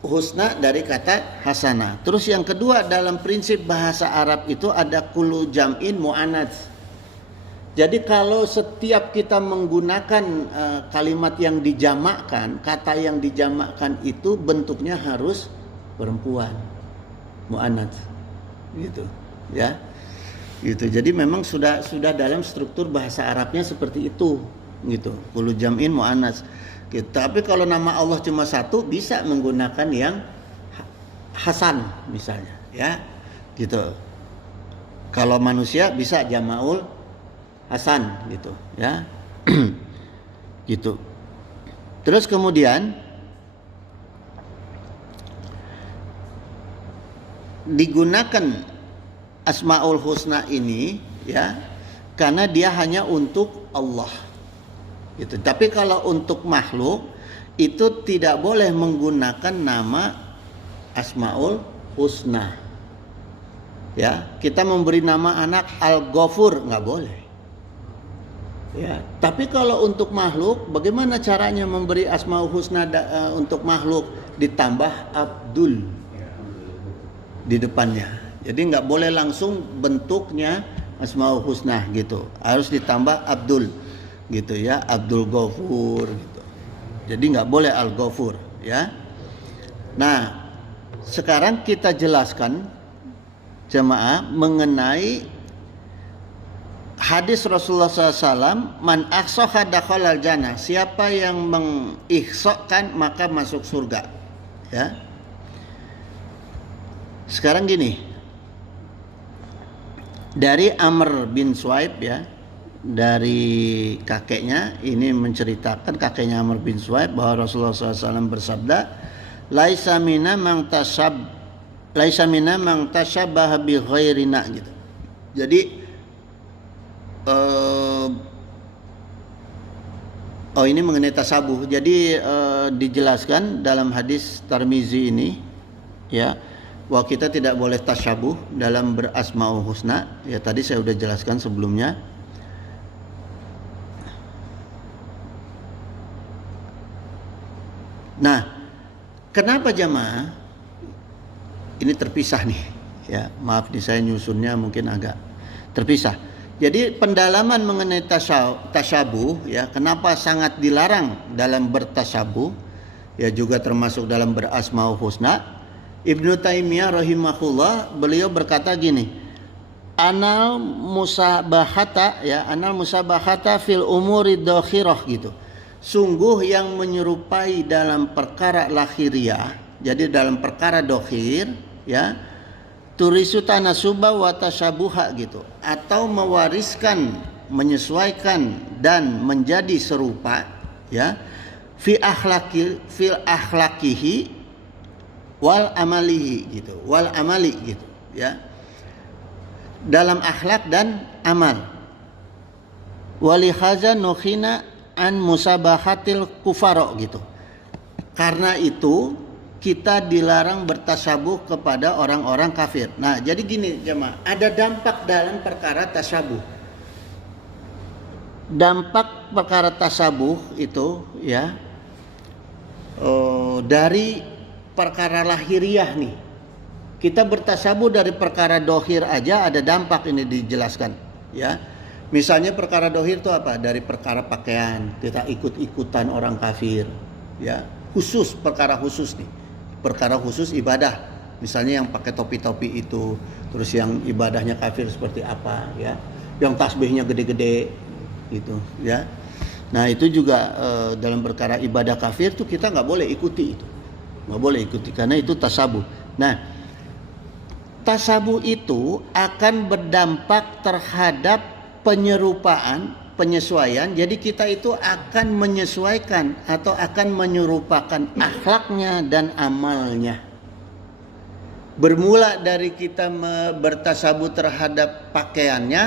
husna dari kata hasanah. Terus yang kedua, dalam prinsip bahasa Arab itu ada kullu jam'in mu'annats. Jadi kalau setiap kita menggunakan kalimat yang dijamakkan, kata yang dijamakkan itu bentuknya harus perempuan, mu'annats, gitu, ya, gitu. Jadi memang sudah dalam struktur bahasa Arabnya seperti itu, gitu. Kullu jam'in mu'annats. Gitu. Tapi kalau nama Allah cuma satu, bisa menggunakan yang hasan misalnya, ya, gitu. Kalau manusia bisa jamaul hasan gitu, ya. Gitu. Terus kemudian digunakan Asmaul Husna ini, ya, karena dia hanya untuk Allah gitu. Tapi kalau untuk makhluk itu tidak boleh menggunakan nama Asmaul Husna, ya. Kita memberi nama anak Al-Ghafur nggak boleh, ya. Tapi kalau untuk makhluk, bagaimana caranya memberi Asmaul Husna untuk makhluk? Ditambah Abdul di depannya. Jadi nggak boleh langsung bentuknya Asmaul Husna gitu, harus ditambah Abdul gitu, ya. Abdul Ghafur gitu. Jadi nggak boleh Al-Ghafur, ya. Nah, sekarang kita jelaskan jemaah mengenai hadis Rasulullah SAW, man ahsaha dakhalal jannah, siapa yang mengihsakkan maka masuk surga, ya. Sekarang gini, dari Amr bin Suaib, ya, dari kakeknya ini menceritakan, kakeknya Amr bin Suaib, bahwa Rasulullah SAW bersabda, laisa minna man tashabbaha bi ghairina gitu. Jadi ini mengenai tasabuh. Jadi dijelaskan dalam hadis Tirmizi ini, ya, bahwa kita tidak boleh tasyabuh dalam berasmaul husna. Ya, tadi saya sudah jelaskan sebelumnya. Nah, kenapa jamaah ini terpisah nih. Ya, maaf nih saya nyusunnya mungkin agak terpisah. Jadi pendalaman mengenai tasyabuh, ya, kenapa sangat dilarang dalam bertasyabuh, ya juga termasuk dalam berasmaul husna. Ibnu Taimiyah rahimahullah, beliau berkata gini, anal musabahata, ya, anal musabahata fil umuri dokhirah gitu. Sungguh yang menyerupai dalam perkara lahiriah, jadi dalam perkara dokhir, ya, turisu tanasuba wa tasyabuha gitu, atau mewariskan, menyesuaikan dan menjadi serupa, ya, fil akhlakihi wal amalihi gitu, wal amali gitu, ya, dalam akhlak dan amal. Walihaza nukhina an musabahatil kufaro gitu. Karena itu kita dilarang bertasabuh kepada orang-orang kafir. Nah, jadi gini jemaah, ada dampak dalam perkara tasabuh. Dampak perkara tasabuh itu, ya, dari perkara lahiriah nih. Kita bertasabuh dari perkara dohir aja ada dampak, ini dijelaskan, ya. Misalnya perkara dohir itu apa? Dari perkara pakaian, kita ikut-ikutan orang kafir, ya. Khusus, perkara khusus nih. Perkara khusus ibadah. Misalnya yang pakai topi-topi itu, terus yang ibadahnya kafir seperti apa, ya. Yang tasbihnya gede-gede gitu, ya. Nah, itu juga dalam perkara ibadah kafir tuh kita nggak boleh ikuti itu. Nggak boleh ikuti karena itu tasabuh. Nah, tasabuh itu akan berdampak terhadap penyerupaan, penyesuaian. Jadi kita itu akan menyesuaikan atau akan menyerupakan akhlaknya dan amalnya. Bermula dari kita bertasabuh terhadap pakaiannya,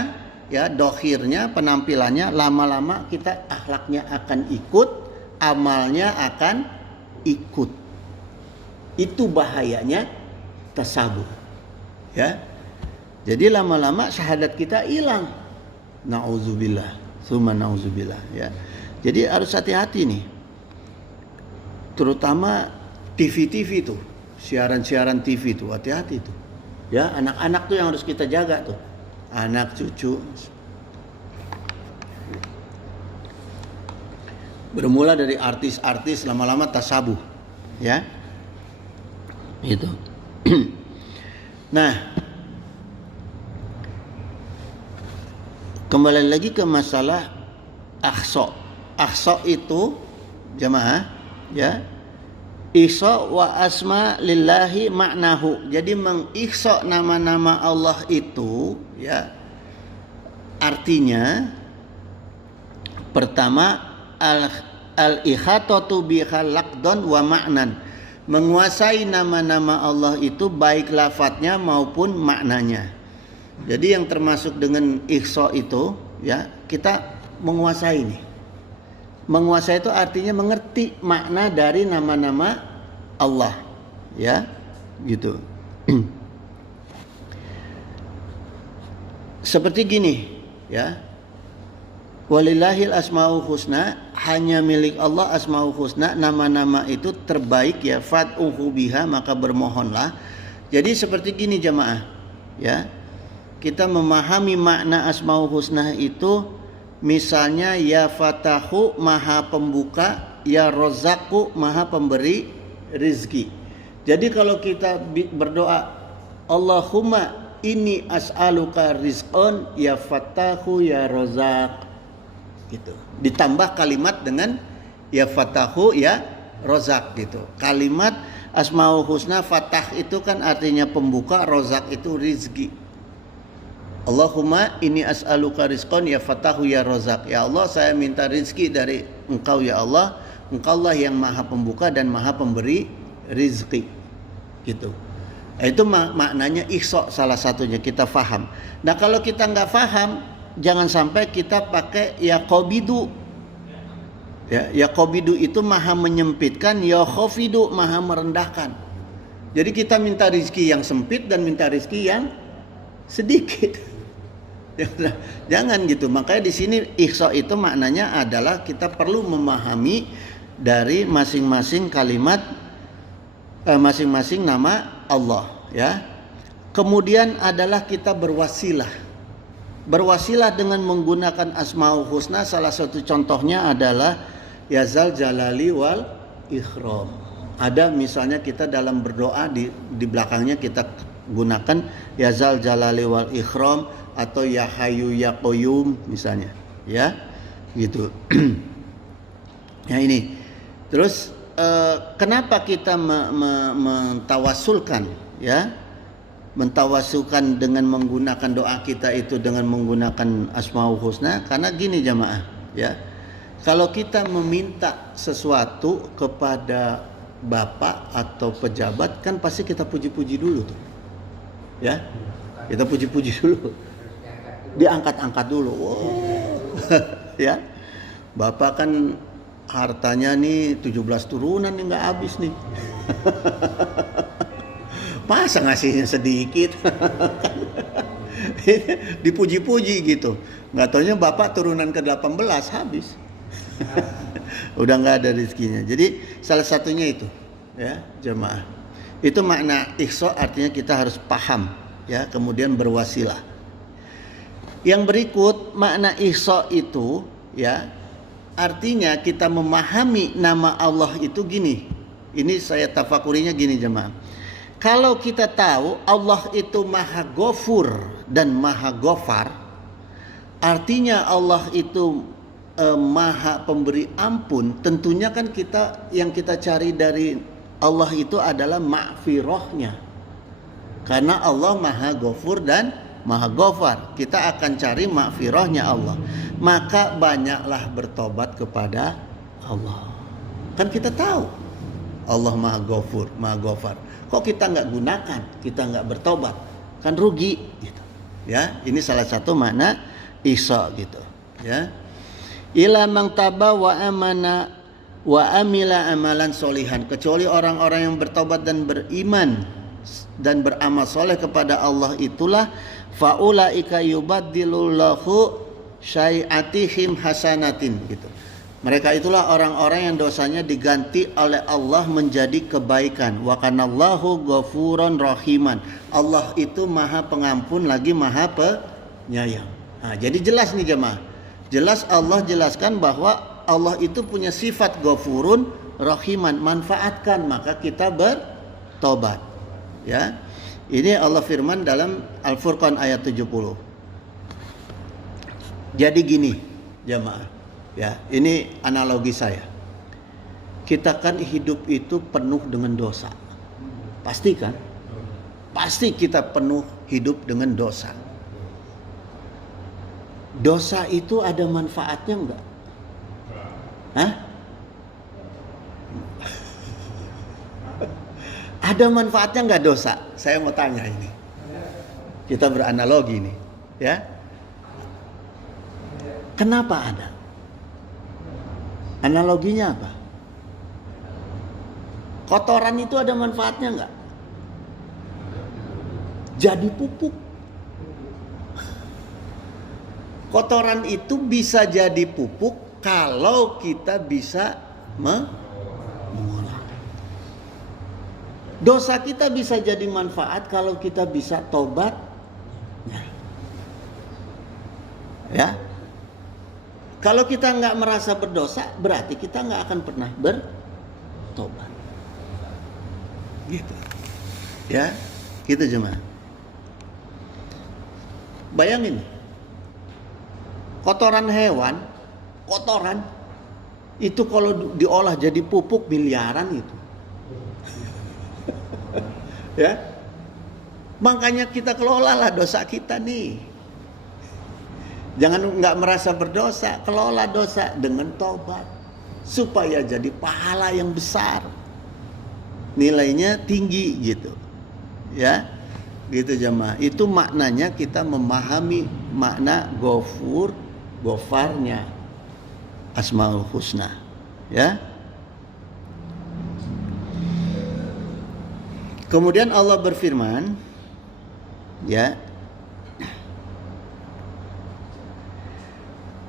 ya, dohirnya, penampilannya, lama-lama kita akhlaknya akan ikut, amalnya akan ikut. Itu bahayanya tasabuh, ya. Jadi lama-lama syahadat kita hilang. Nauzubillah, summa nauzubillah, ya. Jadi harus hati-hati nih. Terutama TV tuh, siaran-siaran TV tuh, hati-hati tuh. Ya, anak-anak tuh yang harus kita jaga tuh. Anak cucu. Bermula dari artis-artis, lama-lama tasabuh, ya. Itu. Nah, kembali lagi ke masalah akhso. Akhso itu jamaah, ya, ihsa wa asma lillahi maknahu. Jadi mengikhsa nama-nama Allah itu, ya, artinya pertama al-ihatatu bihal laqdan wa ma'nan. Menguasai nama-nama Allah itu baik lafadznya maupun maknanya. Jadi yang termasuk dengan ihsa itu, ya, kita menguasai nih. Menguasai itu artinya mengerti makna dari nama-nama Allah, ya, gitu. Seperti gini, ya. Walillahil asmaul husna, hanya milik Allah asmaul husna, nama-nama itu terbaik, ya, fad'uhu biha, maka bermohonlah. Jadi seperti gini jamaah, ya. Kita memahami makna asmaul husna itu, misalnya ya Fatahu maha pembuka, ya Rozaku maha pemberi rizki. Jadi kalau kita berdoa Allahumma inni as'aluka rizqan ya Fatahu ya Rozak, gitu. Ditambah kalimat dengan ya Fatahu ya Rozak gitu. Kalimat asmaul husna, Fatah itu kan artinya pembuka, Rozak itu rizki. Allahumma inni as'aluka rizqan ya Fatahu ya Rozak. Ya Allah, saya minta rizki dari Engkau ya Allah. Engkau lah yang maha pembuka dan maha pemberi rizki, gitu. Itu maknanya ihsa, salah satunya kita faham. Nah, kalau kita nggak faham, jangan sampai kita pakai ya qabidu. Ya qabidu itu maha menyempitkan, ya khafidu maha merendahkan. Jadi kita minta rizki yang sempit dan minta rizki yang sedikit. Jangan gitu. Makanya di sini ihsa itu maknanya adalah kita perlu memahami dari masing-masing kalimat, masing-masing nama Allah, ya. Kemudian adalah kita berwasilah. Berwasilah dengan menggunakan Asmaul Husna, salah satu contohnya adalah Ya Zal Jalali wal Ikram. Ada misalnya kita dalam berdoa di belakangnya kita gunakan Ya Zal Jalali wal Ikram atau Ya Hayyu Ya Qayyum misalnya, ya. Gitu. Ya ini. Terus kenapa kita mentawasulkan, ya? Mentawasulkan dengan menggunakan doa kita itu dengan menggunakan Asmaul Husna, karena gini jamaah, ya. Kalau kita meminta sesuatu kepada bapak atau pejabat kan pasti kita puji-puji dulu tuh. Ya. Kita puji-puji dulu. Diangkat-angkat dulu. Oh. Ya. Bapak kan hartanya nih 17 turunan nih nggak habis nih. Masa ngasihnya sedikit. Dipuji-puji gitu. Nggak taunya bapak turunan ke 18 habis. Udah nggak ada rezekinya. Jadi salah satunya itu, ya jemaah. Itu makna ihsa, artinya kita harus paham, ya, kemudian berwasilah. Yang berikut makna ihsa itu, ya, artinya kita memahami nama Allah itu gini. Ini saya tafakurinya gini jemaah. Kalau kita tahu Allah itu Maha Ghafur dan Maha Ghafar, artinya Allah itu Maha Pemberi Ampun. Tentunya kan yang kita cari dari Allah itu adalah ma'firahnya. Karena Allah Maha Ghafur dan Maha Ghafar, kita akan cari ma'firahnya Allah. Maka banyaklah bertobat kepada Allah. Kan kita tahu Allah Maha Ghafur, Maha Ghafar. Kok kita nggak gunakan, kita nggak bertobat, kan rugi gitu. Ya, ini salah satu makna ihsa gitu, ya. Ila man taba wa amana wa amila amalan solihan, kecuali orang-orang yang bertobat dan beriman dan beramal soleh kepada Allah, itulah faulaika yubaddilullahu syai'atihim hasanatin gitu. Mereka itulah orang-orang yang dosanya diganti oleh Allah menjadi kebaikan. Wa kanallahu ghafuron rahiman. Allah itu Maha Pengampun lagi Maha Penyayang. Nah, jadi jelas nih jemaah. Jelas Allah jelaskan bahwa Allah itu punya sifat ghafurun rahiman. Manfaatkan, maka kita bertobat. Ya. Ini Allah firman dalam Al-Furqan ayat 70. Jadi gini, jemaah. Ya, ini analogi saya. Kita kan hidup itu penuh dengan dosa. Pasti kan? Pasti kita penuh hidup dengan dosa. Dosa itu ada manfaatnya enggak? Hah? Ada manfaatnya enggak dosa? Saya mau tanya ini. Kita beranalogi nih, ya. Kenapa ada? Analoginya apa? Kotoran itu ada manfaatnya enggak? Jadi pupuk. Kotoran itu bisa jadi pupuk kalau kita bisa mengolah. Dosa kita bisa jadi manfaat kalau kita bisa tobat. Ya. Kalau kita nggak merasa berdosa, berarti kita nggak akan pernah bertobat. Gitu. Ya, gitu jemaah. Bayangin, kotoran hewan, kotoran itu kalau diolah jadi pupuk miliaran itu. Ya, makanya kita kelolalah dosa kita nih. Jangan nggak merasa berdosa, kelola dosa dengan tobat supaya jadi pahala yang besar, nilainya tinggi gitu, ya, gitu jemaah. Itu maknanya kita memahami makna Ghafur, Ghafarnya Asmaul Husna, ya. Kemudian Allah berfirman, ya.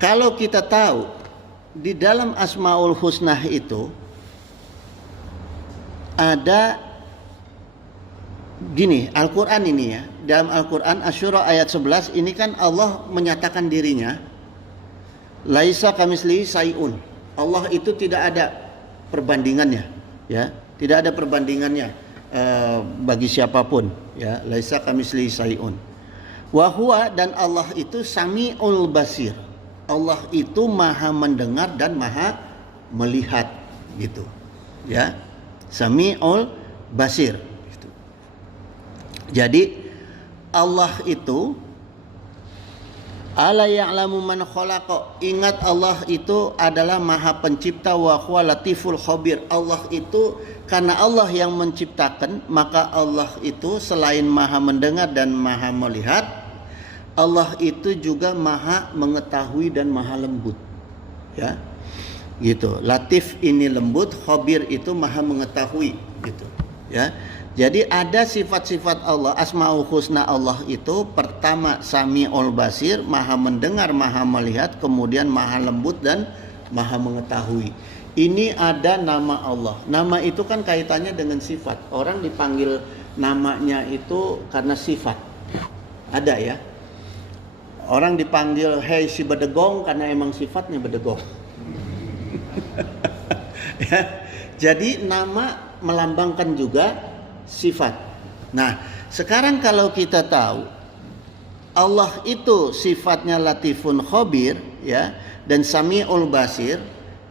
Kalau kita tahu di dalam Asmaul Husna itu ada Gini, Al-Quran ini ya, dalam Al-Quran Asy-Syura ayat 11 ini kan Allah menyatakan dirinya laisa kamislihi syai'un. Allah itu tidak ada perbandingannya, ya, tidak ada perbandingannya bagi siapapun, ya, laisa kamislihi syai'un. Wa huwa, dan Allah itu Sami'ul Basir. Allah itu Maha mendengar dan Maha melihat, gitu. Ya. Sami'ul Basir. Gitu. Jadi Allah itu ala ya'lamu man khalaqa. Ingat, Allah itu adalah Maha Pencipta, wa huwa Latiful Khabir. Allah itu, karena Allah yang menciptakan, maka Allah itu selain Maha mendengar dan Maha melihat, Allah itu juga Maha mengetahui dan Maha lembut. Ya. Gitu. Latif ini lembut, Khabir itu Maha mengetahui, gitu. Ya. Jadi ada sifat-sifat Allah, Asmaul Husna Allah itu pertama Sami'ul Basir, Maha mendengar, Maha melihat, kemudian Maha lembut dan Maha mengetahui. Ini ada nama Allah. Nama itu kan kaitannya dengan sifat. Orang dipanggil namanya itu karena sifat. Ada ya. Orang dipanggil hei si bedegong karena emang sifatnya bedegong. Ya. Jadi nama melambangkan juga sifat. Nah, sekarang kalau kita tahu Allah itu sifatnya Latifun Khabir, ya, dan Sami'ul Basir,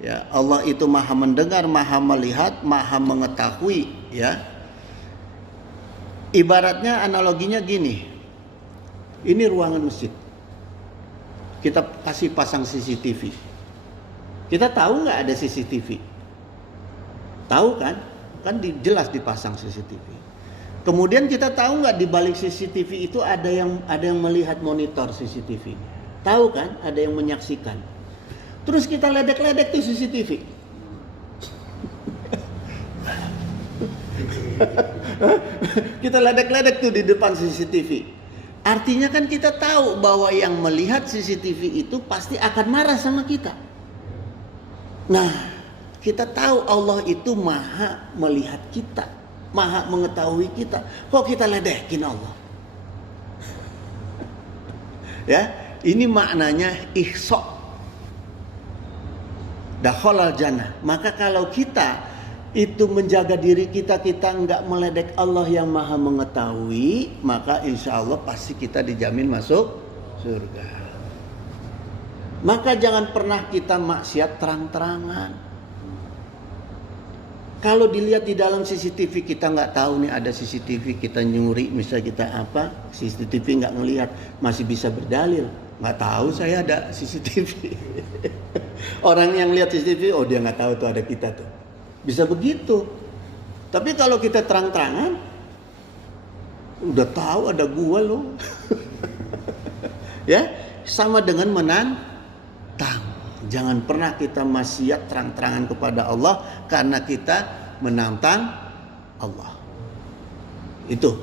ya, Allah itu Maha mendengar, Maha melihat, Maha mengetahui, ya. Ibaratnya analoginya gini. Ini ruangan masjid. Kita kasih pasang CCTV. Kita tahu nggak ada CCTV? Tahu kan? Kan jelas dipasang CCTV. Kemudian kita tahu nggak di balik CCTV itu ada yang melihat monitor CCTV. Tahu kan? Ada yang menyaksikan. Terus kita ledek-ledek tuh CCTV. Kita ledek-ledek tuh di depan CCTV. Artinya kan kita tahu bahwa yang melihat CCTV itu pasti akan marah sama kita. Nah, kita tahu Allah itu Maha melihat kita, Maha mengetahui kita. Kok kita ledekin Allah? Ya, ini maknanya ihsa. Dakhalal jannah. Maka kalau kita itu menjaga diri kita, kita enggak meledek Allah yang Maha mengetahui, maka insya Allah pasti kita dijamin masuk surga. Maka jangan pernah kita maksiat terang-terangan. Kalau dilihat di dalam CCTV kita nggak tahu nih ada CCTV, kita nyuri misalnya, kita apa, CCTV nggak ngelihat, masih bisa berdalil, nggak tahu saya ada CCTV. Orang yang lihat CCTV, oh dia nggak tahu tuh ada kita tuh, bisa begitu. Tapi kalau kita terang-terangan, udah tahu ada gua loh. Ya, sama dengan menantang. Jangan pernah kita maksiat terang-terangan kepada Allah karena kita menantang Allah. Itu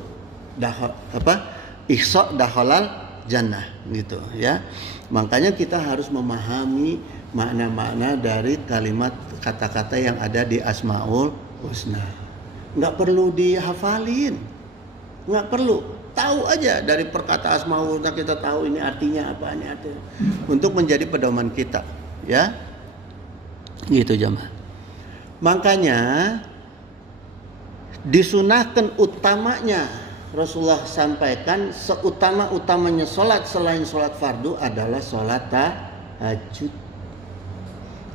ihsa dakhalal jannah, gitu ya. Makanya kita harus memahami makna-makna dari kalimat kata-kata yang ada di Asmaul Husna. Nggak perlu dihafalin, nggak perlu. Tahu aja dari perkataan Asmaul Husna, kita tahu ini artinya apa, ini artinya, untuk menjadi pedoman kita. Ya, gitu jemaah. Makanya disunahkan, utamanya Rasulullah sampaikan, seutama-utamanya sholat selain sholat fardu adalah sholat tahajud.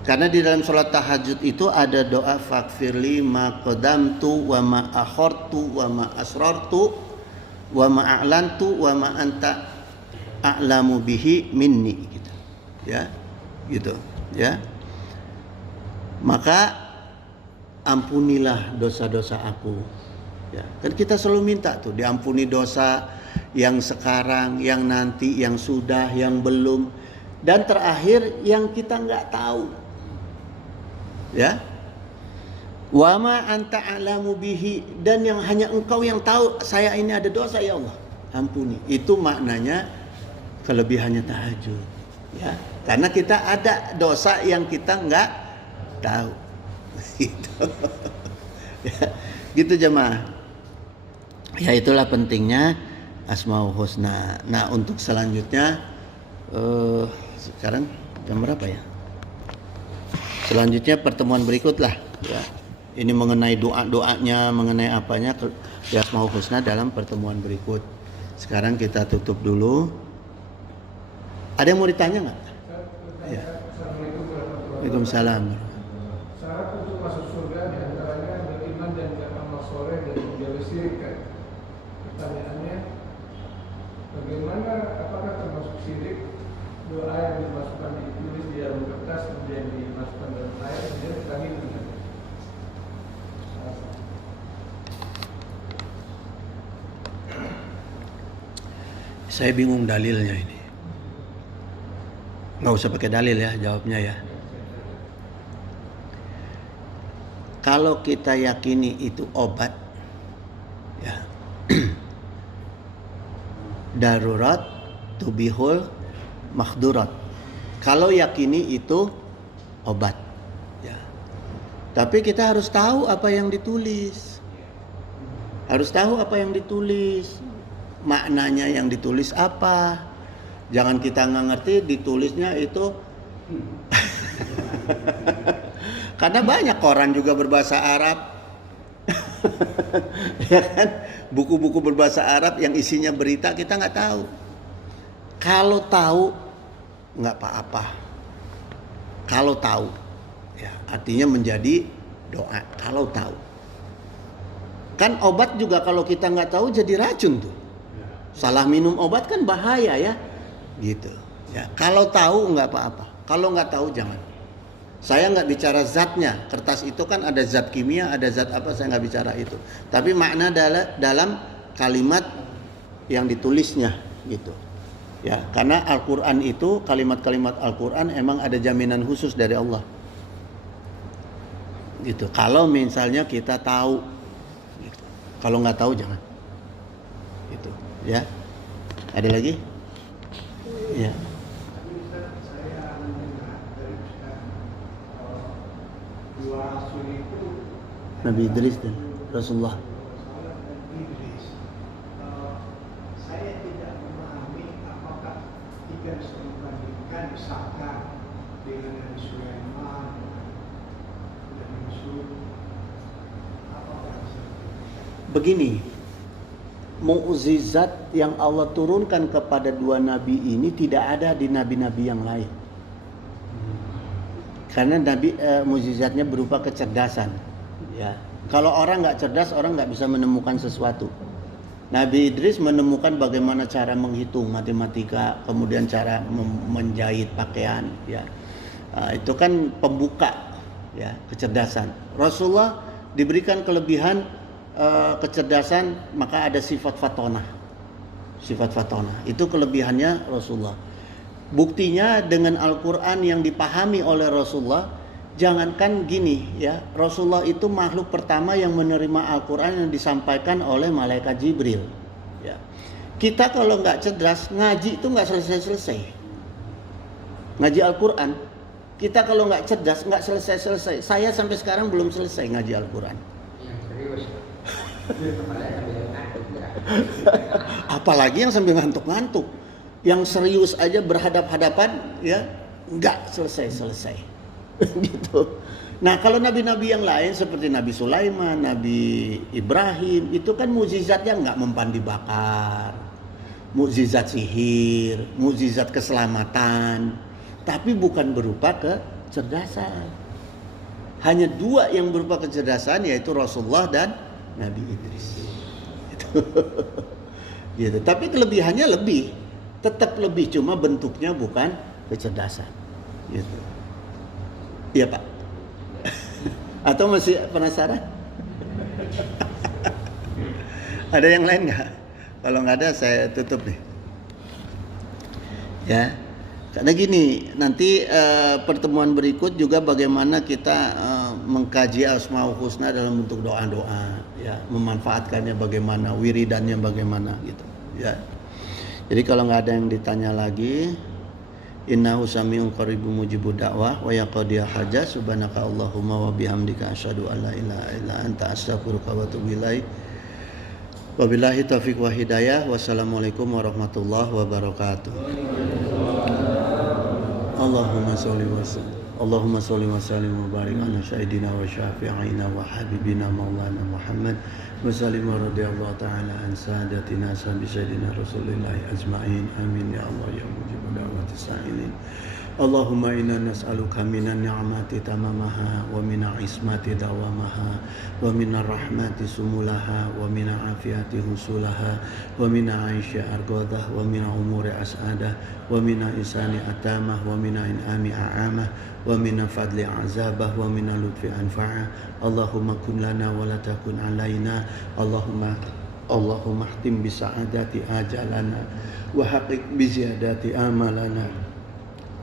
Karena di dalam sholat tahajud itu ada doa faghfirli ma qadamtu wa ma akhartu wa ma asrartu wa ma a'lantu wa ma anta a'lamu bihi minni, gitu. Ya. Gitu ya. Maka ampunilah dosa-dosa aku, ya. Kan kita selalu minta tuh diampuni dosa yang sekarang, yang nanti, yang sudah, yang belum, dan terakhir yang kita nggak tahu, ya. Wa ma anta a'lamu bihi, dan yang hanya engkau yang tahu saya ini ada dosa, ya Allah ampuni. Itu maknanya kelebihannya tahajud, ya. Karena kita ada dosa yang kita nggak tahu, gitu. Ya, gitu jemaah. Ya itulah pentingnya Asmaul Husna. Nah untuk selanjutnya sekarang jam berapa ya? Selanjutnya pertemuan berikutlah ya. Ini mengenai doa-doanya, mengenai apanya di Asmaul Husna dalam pertemuan berikut. Sekarang kita tutup dulu. Ada yang mau ditanya nggak? Ya. Waalaikumsalam. Syarat untuk masuk surga diantaranya beriman dan beramal soleh dan menjauhi syirik kan? Pertanyaannya, bagaimana apakah termasuk syirik doa yang dimasukkan ditulis di dalam kertas kemudian dimasukkan dalam air kemudian ditagih dengan Saya bingung dalilnya ini. Nggak usah pakai dalil ya jawabnya ya. Kalau kita yakini itu obat, ya, darurat tubihul makhdurat. Kalau yakini itu obat, ya. Tapi kita harus tahu apa yang ditulis. Harus tahu apa yang ditulis. Maknanya yang ditulis apa. Jangan kita nggak ngerti ditulisnya itu. Karena banyak koran juga berbahasa Arab. Ya kan? Buku-buku berbahasa Arab yang isinya berita kita nggak tahu. Kalau tahu nggak apa-apa. Kalau tahu, ya artinya menjadi doa. Kalau tahu, kan obat juga kalau kita nggak tahu jadi racun tuh. Salah minum obat kan bahaya ya, gitu. Ya kalau tahu nggak apa-apa. Kalau nggak tahu jangan. Saya nggak bicara zatnya. Kertas itu kan ada zat kimia, ada zat apa, saya nggak bicara itu. Tapi makna dalam kalimat yang ditulisnya gitu. Ya, karena Al-Qur'an itu kalimat-kalimat Al-Qur'an emang ada jaminan khusus dari Allah. Gitu. Kalau misalnya kita tahu gitu. Kalau nggak tahu jangan. Gitu, ya. Ada lagi? Ya. Nabi Idris dan Rasulullah. Saya tidak memahami apakah tiga disebutkan disahkan dengan Nabi Sulaiman dan Yusuf. Begini, mukjizat yang Allah turunkan kepada dua nabi ini tidak ada di nabi-nabi yang lain. Karena mukjizatnya berupa kecerdasan. Ya, kalau orang nggak cerdas, orang nggak bisa menemukan sesuatu. Nabi Idris menemukan bagaimana cara menghitung matematika, kemudian cara menjahit pakaian. Ya, itu kan pembuka, ya, kecerdasan. Rasulullah diberikan kelebihan kecerdasan, maka ada sifat fatonah. Sifat fatonah itu kelebihannya Rasulullah. Buktinya dengan Al-Quran yang dipahami oleh Rasulullah. Jangankan gini ya, Rasulullah itu makhluk pertama yang menerima Al-Quran yang disampaikan oleh malaikat Jibril. Ya. Kita kalau nggak cerdas ngaji itu nggak selesai-selesai. Ngaji Al-Quran, kita kalau nggak cerdas nggak selesai-selesai. Saya sampai sekarang belum selesai ngaji Al-Quran. Apalagi yang sambil ngantuk-ngantuk. Yang serius aja berhadap-hadapan ya nggak selesai-selesai. Gitu. Nah kalau nabi-nabi yang lain seperti Nabi Sulaiman, Nabi Ibrahim itu kan mukjizatnya nggak mempan dibakar, mukjizat sihir, mukjizat keselamatan, tapi bukan berupa kecerdasan. Hanya dua yang berupa kecerdasan yaitu Rasulullah dan Nabi Idris. Gitu. Gitu. Tapi kelebihannya lebih, tetap lebih, cuma bentuknya bukan kecerdasan. Gitu. Iya Pak. Atau masih penasaran? Ada yang lain nggak? Kalau nggak ada saya tutup nih. Ya, karena gini nanti pertemuan berikut juga bagaimana kita mengkaji Asmaul Husna dalam bentuk doa-doa, ya, memanfaatkannya bagaimana, wiridannya bagaimana gitu. Ya. Jadi kalau nggak ada yang ditanya lagi. Innahu sami'un qaribun mujibud da'wah wa yaqdi hajat subhanaka Allahumma wa bihamdika asyhadu an la ilaha illa anta astaghfiruka wa atubu ilaik. Wabillahi taufiq wa hidayah. Wassalamualaikum warahmatullahi wabarakatuh. Allahumma sholli wa sallim wa barik ala sayyidina wa syafi'ina wa habibina maulana Muhammad wa sallim wa radiyallahu ta'ala an sadatina sahabi sayyidina Rasulillah ajma'in. Amin ya Allah ya mujib da'wati sa'ilin. Allahumma inna nas'aluka minan ni'mati tamamaha wa minan ismati dawamaha wa minan rahmati sumulaha wa minan afiyati husulaha wa minan aisya argodah wa minan umuri as'adah wa minan isani atamah wa minan in'ami a'amah wa minan fadli azabah wa minan lutfi anfa'ah. Allahumma kun lana wa la takun alaina. Allahumma ahtim bi sa'adati ajalana wa haqiq bi ziyadati amalana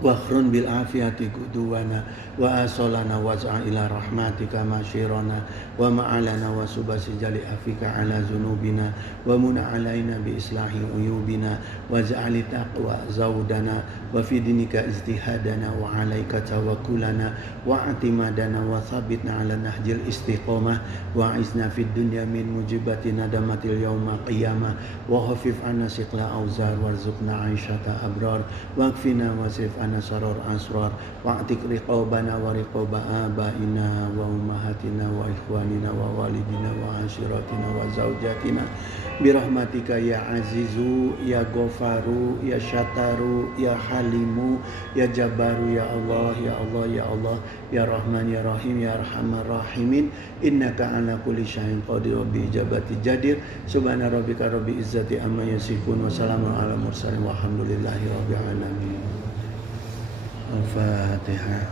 wa akhrun bil afiyati kuduwana wa asolana waz'a ila rahmatika masyirana wa ma'alana wa subasi jali afika ala zunubina wa muna alaina bi islahi uyubina wa ja'ali taqwa zawdana wa fi dinika ijtihadana wa alaika tawakkulana wa atimadana wa thabitna ala nahjil istiqamah wa izna fid dunya min mujibati nadamatil yawma qiyamah wa khafif anna siqla auzar warzuqna aisyata abrar wa akfina wasif nasaror asrar wa'tik riqabana wa riqaba abaina wa ummahatina wa ikhwanina wa walidina wa ashiratina wa zaujatina birahmatika ya azizu ya ghafaru ya syataru ya halimu ya jabaru ya Allah ya Allah ya Allah ya Rahman ya Rahim ya Arhamar Rahimin innaka ala kulli syai'in qadir bi ijabati jadir subhana rabbika rabbil izzati amma yasifun wa salamun ala mursalin walhamdulillahi rabbil alamin. Al-Fatihah.